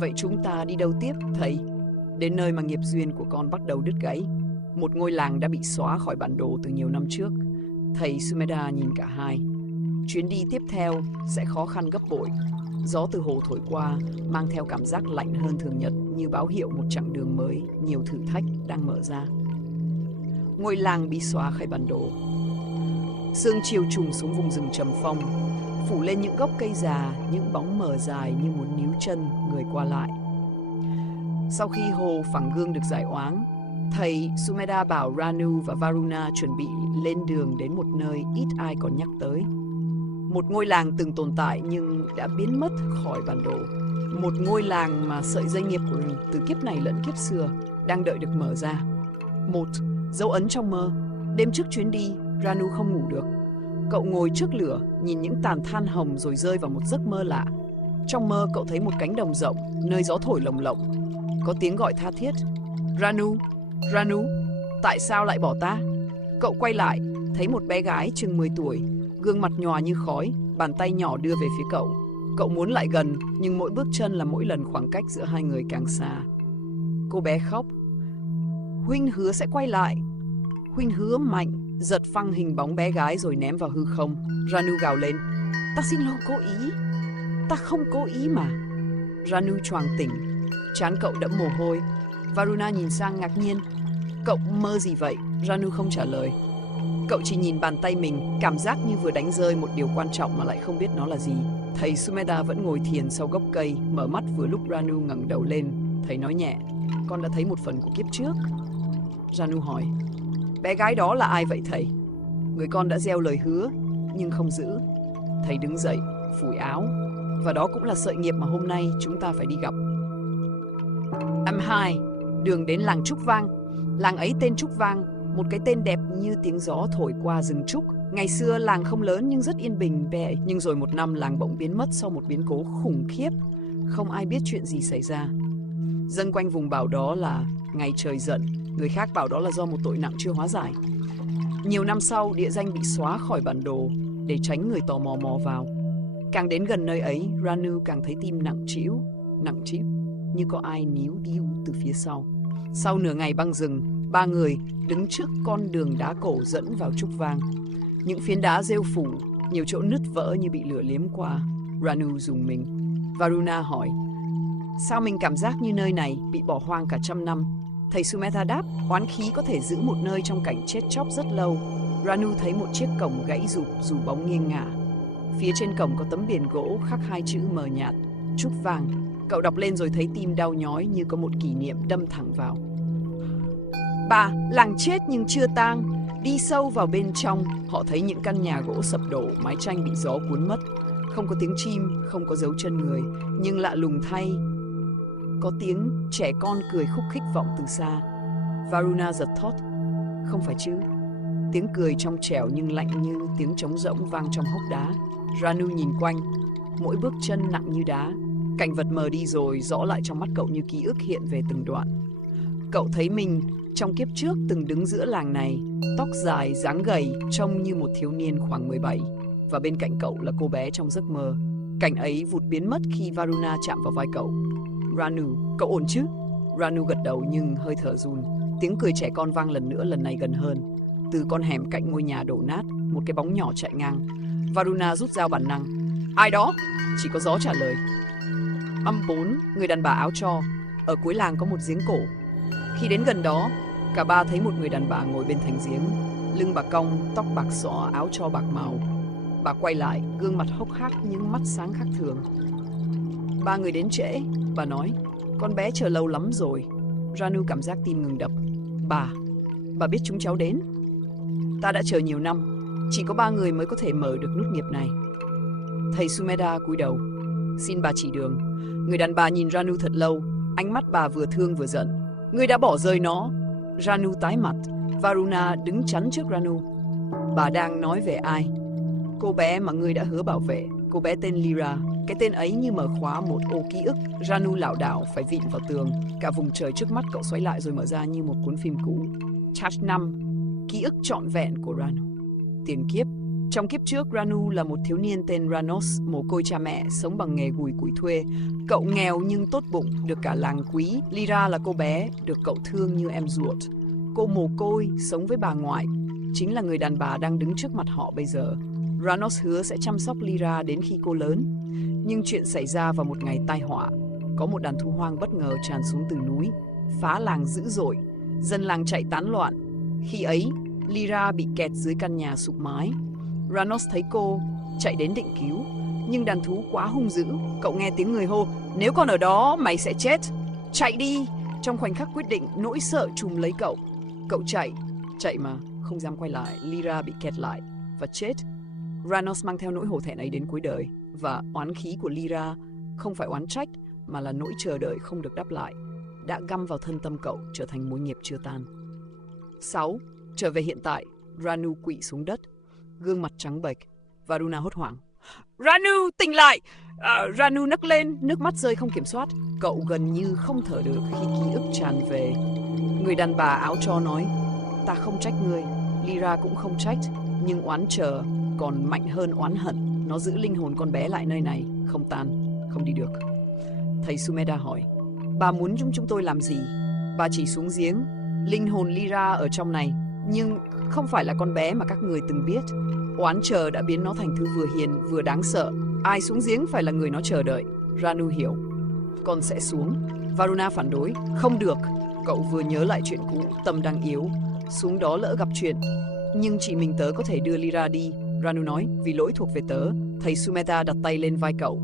Vậy chúng ta đi đâu tiếp, thầy? Đến nơi mà nghiệp duyên của con bắt đầu đứt gãy. Một ngôi làng đã bị xóa khỏi bản đồ từ nhiều năm trước. Thầy Sumedha nhìn cả hai. Chuyến đi tiếp theo sẽ khó khăn gấp bội. Gió từ hồ thổi qua, mang theo cảm giác lạnh hơn thường nhật, như báo hiệu một chặng đường mới, nhiều thử thách đang mở ra. Ngôi làng bị xóa khỏi bản đồ. Sương chiều trùm xuống vùng rừng trầm phong, phủ lên những gốc cây già, những bóng mờ dài như một níu chân người qua lại. Sau khi hồ phẳng gương được giải oáng, thầy Sumedha bảo Ranu và Varuna chuẩn bị lên đường đến một nơi ít ai còn nhắc tới. Một ngôi làng từng tồn tại nhưng đã biến mất khỏi bản đồ. Một ngôi làng mà sợi dây nghiệp của mình từ kiếp này lẫn kiếp xưa đang đợi được mở ra. Một dấu ấn trong mơ. Đêm trước chuyến đi, Ranu không ngủ được. Cậu ngồi trước lửa, nhìn những tàn than hồng rồi rơi vào một giấc mơ lạ. Trong mơ cậu thấy một cánh đồng rộng, nơi gió thổi lồng lộng. Có tiếng gọi tha thiết. Ranu, Ranu, tại sao lại bỏ ta? Cậu quay lại, thấy một bé gái chừng 10 tuổi, gương mặt nhòa như khói, bàn tay nhỏ đưa về phía cậu. Cậu muốn lại gần, nhưng mỗi bước chân là mỗi lần khoảng cách giữa hai người càng xa. Cô bé khóc. Huynh hứa sẽ quay lại. Huynh hứa mạnh, giật phăng hình bóng bé gái rồi ném vào hư không. Ranu gào lên. Ta xin lỗi, cố ý. Ta không cố ý mà. Ranu choàng tỉnh, trán cậu đẫm mồ hôi. Varuna nhìn sang ngạc nhiên. Cậu mơ gì vậy? Ranu không trả lời. Cậu chỉ nhìn bàn tay mình, cảm giác như vừa đánh rơi một điều quan trọng mà lại không biết nó là gì. Thầy Sumedha vẫn ngồi thiền sau gốc cây, mở mắt vừa lúc Ranu ngẩng đầu lên. Thầy nói nhẹ, con đã thấy một phần của kiếp trước. Ranu hỏi, bé gái đó là ai vậy thầy? Người con đã gieo lời hứa, nhưng không giữ. Thầy đứng dậy, phủi áo. Và đó cũng là sợi nghiệp mà hôm nay chúng ta phải đi gặp. M2, đường đến làng Trúc Vang. Làng ấy tên Trúc Vang, một cái tên đẹp như tiếng gió thổi qua rừng trúc. Ngày xưa làng không lớn nhưng rất yên bình bè. Nhưng rồi một năm làng bỗng biến mất sau một biến cố khủng khiếp. Không ai biết chuyện gì xảy ra. Dân quanh vùng bảo đó là ngày trời giận. Người khác bảo đó là do một tội nặng chưa hóa giải. Nhiều năm sau, địa danh bị xóa khỏi bản đồ để tránh người tò mò mò vào. Càng đến gần nơi ấy, Ranu càng thấy tim nặng trĩu, như có ai níu điêu từ phía sau. Sau nửa ngày băng rừng, ba người đứng trước con đường đá cổ dẫn vào Trúc Vang. Những phiến đá rêu phủ, nhiều chỗ nứt vỡ như bị lửa liếm qua. Ranu rùng mình. Varuna hỏi, sao mình cảm giác như nơi này bị bỏ hoang cả 100 năm? Thầy Sumedha đáp, oán khí có thể giữ một nơi trong cảnh chết chóc rất lâu. Ranu thấy một chiếc cổng gãy rụp dù bóng nghiêng ngả. Phía trên cổng có tấm biển gỗ khắc hai chữ mờ nhạt, Trúc Vang. Cậu đọc lên rồi thấy tim đau nhói như có một kỷ niệm đâm thẳng vào. Bà, làng chết nhưng chưa tang. Đi sâu vào bên trong, họ thấy những căn nhà gỗ sập đổ, mái tranh bị gió cuốn mất. Không có tiếng chim, không có dấu chân người, nhưng lạ lùng thay, có tiếng trẻ con cười khúc khích vọng từ xa. Varuna giật thót. Không phải chứ? Tiếng cười trong trẻo nhưng lạnh như tiếng trống rỗng vang trong hốc đá. Ranu nhìn quanh, mỗi bước chân nặng như đá. Cảnh vật mờ đi rồi rõ lại trong mắt cậu như ký ức hiện về từng đoạn. Cậu thấy mình trong kiếp trước từng đứng giữa làng này, tóc dài, dáng gầy, trông như một thiếu niên khoảng 17. Và bên cạnh cậu là cô bé trong giấc mơ. Cảnh ấy vụt biến mất khi Varuna chạm vào vai cậu. Ranu, cậu ổn chứ? Ranu gật đầu nhưng hơi thở run. Tiếng cười trẻ con vang lần nữa, lần này gần hơn. Từ con hẻm cạnh ngôi nhà đổ nát, một cái bóng nhỏ chạy ngang. Varuna rút dao bản năng. Ai đó? Chỉ có gió trả lời. Âm 4, người đàn bà áo tro. Ở cuối làng có một giếng cổ. Khi đến gần đó, cả ba thấy một người đàn bà ngồi bên thành giếng. Lưng bà cong, tóc bạc xõa, áo tro bạc màu. Bà quay lại, gương mặt hốc hác nhưng mắt sáng khác thường. Ba người đến trễ, bà nói. Con bé chờ lâu lắm rồi. Ranu cảm giác tim ngừng đập. Bà biết chúng cháu đến. Ta đã chờ nhiều năm. Chỉ có 3 người mới có thể mở được nút nghiệp này. Thầy Sumedha cúi đầu. Xin bà chỉ đường. Người đàn bà nhìn Ranu thật lâu. Ánh mắt bà vừa thương vừa giận. Ngươi đã bỏ rơi nó. Ranu tái mặt. Varuna đứng chắn trước Ranu. Bà đang nói về ai? Cô bé mà ngươi đã hứa bảo vệ. Cô bé tên Lyra. Cái tên ấy như mở khóa một ô ký ức. Ranu lảo đảo phải vịn vào tường. Cả vùng trời trước mắt cậu xoay lại rồi mở ra như một cuốn phim cũ. Chapter 5. Ký ức trọn vẹn của Ranu. Tiền kiếp. Trong kiếp trước, Ranu là một thiếu niên tên Ranos, mồ côi cha mẹ, sống bằng nghề gùi củi thuê. Cậu nghèo nhưng tốt bụng, được cả làng quý. Lyra là cô bé, được cậu thương như em ruột. Cô mồ côi, sống với bà ngoại, chính là người đàn bà đang đứng trước mặt họ bây giờ. Ranos hứa sẽ chăm sóc Lyra đến khi cô lớn. Nhưng chuyện xảy ra vào một ngày tai họa. Có một đàn thú hoang bất ngờ tràn xuống từ núi, phá làng dữ dội, dân làng chạy tán loạn. Khi ấy, Lyra bị kẹt dưới căn nhà sụp mái. Ranos thấy cô, chạy đến định cứu, nhưng đàn thú quá hung dữ. Cậu nghe tiếng người hô, nếu còn ở đó, mày sẽ chết. Chạy đi! Trong khoảnh khắc quyết định, nỗi sợ trùm lấy cậu. Cậu chạy mà, không dám quay lại. Lyra bị kẹt lại và chết. Ranos mang theo nỗi hổ thẹn ấy đến cuối đời. Và oán khí của Lyra không phải oán trách, mà là nỗi chờ đợi không được đáp lại, đã găm vào thân tâm cậu, trở thành mối nghiệp chưa tan. 6. Trở về hiện tại, Ranu quỵ xuống đất, gương mặt trắng bệch. Varuna hốt hoảng. Ranu, tỉnh lại! Ranu nấc lên, nước mắt rơi không kiểm soát. Cậu gần như không thở được khi ký ức tràn về. Người đàn bà áo tro nói, ta không trách ngươi, Lyra cũng không trách, nhưng oán chờ còn mạnh hơn oán hận. Nó giữ linh hồn con bé lại nơi này, không tan, không đi được. Thầy Sumeda hỏi, bà muốn chúng tôi làm gì? Bà chỉ xuống giếng. Linh hồn Lyra ở trong này, nhưng không phải là con bé mà các người từng biết. Oán chờ đã biến nó thành thứ vừa hiền vừa đáng sợ. Ai xuống giếng phải là người nó chờ đợi. Ranu hiểu. Con sẽ xuống. Varuna phản đối. Không được. Cậu vừa nhớ lại chuyện cũ, tâm đang yếu. Xuống đó lỡ gặp chuyện. Nhưng chỉ mình tớ có thể đưa Lyra đi. Ranu nói, vì lỗi thuộc về tớ. Thầy Sumeda đặt tay lên vai cậu.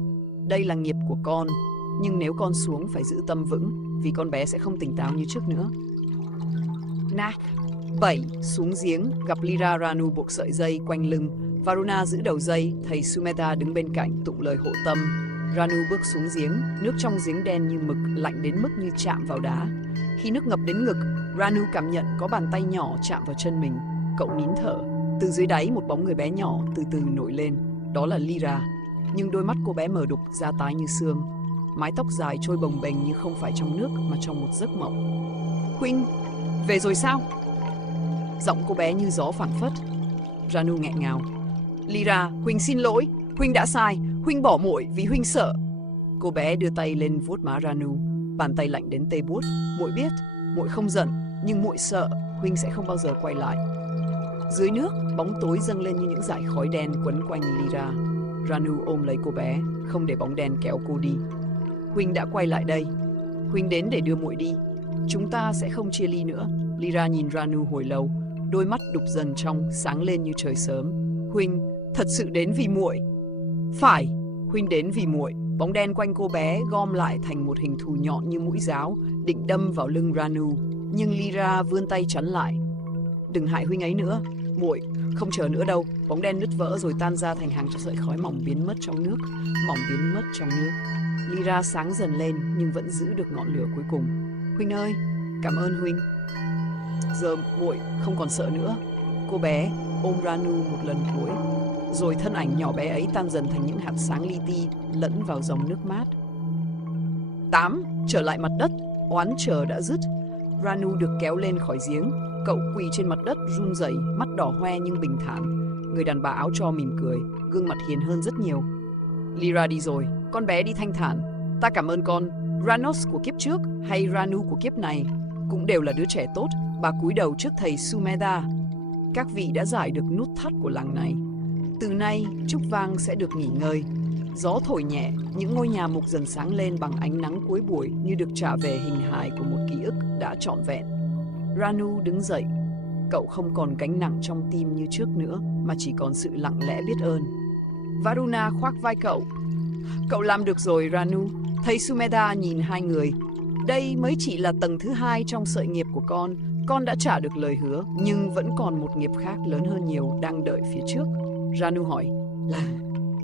Đây là nghiệp của con. Nhưng nếu con xuống phải giữ tâm vững, vì con bé sẽ không tỉnh táo như trước nữa. Nak 7. Xuống giếng, gặp Lyra. Ranu buộc sợi dây quanh lưng. Varuna giữ đầu dây. Thầy Sumeda đứng bên cạnh tụng lời hộ tâm. Ranu bước xuống giếng. Nước trong giếng đen như mực, lạnh đến mức như chạm vào đá. Khi nước ngập đến ngực, Ranu cảm nhận có bàn tay nhỏ chạm vào chân mình. Cậu nín thở. Từ dưới đáy một bóng người bé nhỏ từ từ nổi lên. Đó là Lyra. Nhưng đôi mắt cô bé mờ đục, da tái như xương. Mái tóc dài trôi bồng bềnh như không phải trong nước mà trong một giấc mộng. Huynh, về rồi sao? Giọng cô bé như gió phảng phất. Ranu nghẹn ngào. Lyra, Huynh xin lỗi. Huynh đã sai. Huynh bỏ muội vì Huynh sợ. Cô bé đưa tay lên vuốt má Ranu. Bàn tay lạnh đến tê buốt. Muội biết, muội không giận, nhưng muội sợ Huynh sẽ không bao giờ quay lại. Dưới nước, bóng tối dâng lên như những dải khói đen quấn quanh Lyra. Ranu ôm lấy cô bé, không để bóng đen kéo cô đi. Huynh đã quay lại đây. Huynh đến để đưa muội đi. Chúng ta sẽ không chia ly nữa. Lyra nhìn Ranu hồi lâu, đôi mắt đục dần trong, sáng lên như trời sớm. Huynh thật sự đến vì muội. Phải, Huynh đến vì muội. Bóng đen quanh cô bé gom lại thành một hình thù nhọn như mũi giáo, định đâm vào lưng Ranu. Nhưng Lyra vươn tay chắn lại. Đừng hại Huynh ấy nữa. Muội không chờ nữa đâu. Bóng đen nứt vỡ rồi tan ra thành hàng sợi khói mỏng biến mất trong nước. Mỏng biến mất trong nước. Lyra sáng dần lên nhưng vẫn giữ được ngọn lửa cuối cùng. Huynh ơi, cảm ơn Huynh. Giờ muội không còn sợ nữa. Cô bé ôm Ranu một lần cuối. Rồi thân ảnh nhỏ bé ấy tan dần thành những hạt sáng li ti lẫn vào dòng nước mát. 8. Trở lại mặt đất. Oán chờ đã dứt. Ranu được kéo lên khỏi giếng. Cậu quỳ trên mặt đất run rẩy, mắt đỏ hoe nhưng bình thản. Người đàn bà áo tro mỉm cười, gương mặt hiền hơn rất nhiều. Lyra đi rồi, con bé đi thanh thản. Ta cảm ơn con. Ranos của kiếp trước hay Ranu của kiếp này cũng đều là đứa trẻ tốt. Bà cúi đầu trước thầy Sumeda. Các vị đã giải được nút thắt của làng này. Từ nay, trúc vang sẽ được nghỉ ngơi. Gió thổi nhẹ, những ngôi nhà mục dần sáng lên bằng ánh nắng cuối buổi như được trả về hình hài của một ký ức đã trọn vẹn. Ranu đứng dậy. Cậu không còn gánh nặng trong tim như trước nữa, mà chỉ còn sự lặng lẽ biết ơn. Varuna khoác vai cậu. Cậu làm được rồi, Ranu. Thầy Sumeda nhìn hai người. Đây mới chỉ là tầng thứ 2 trong sợi nghiệp của con. Con đã trả được lời hứa, nhưng vẫn còn một nghiệp khác lớn hơn nhiều đang đợi phía trước. Ranu hỏi,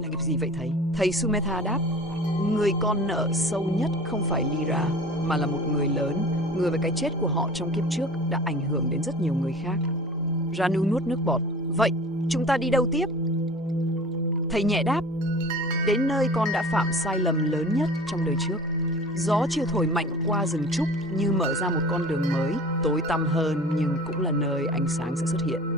là nghiệp gì vậy thầy? Thầy Sumeda đáp, người con nợ sâu nhất không phải Lyra, mà là một người lớn. Người với cái chết của họ trong kiếp trước đã ảnh hưởng đến rất nhiều người khác. Ranu nuốt nước bọt. Vậy, chúng ta đi đâu tiếp? Thầy nhẹ đáp, đến nơi con đã phạm sai lầm lớn nhất trong đời trước. Gió chiều thổi mạnh qua rừng trúc như mở ra một con đường mới, tối tăm hơn nhưng cũng là nơi ánh sáng sẽ xuất hiện.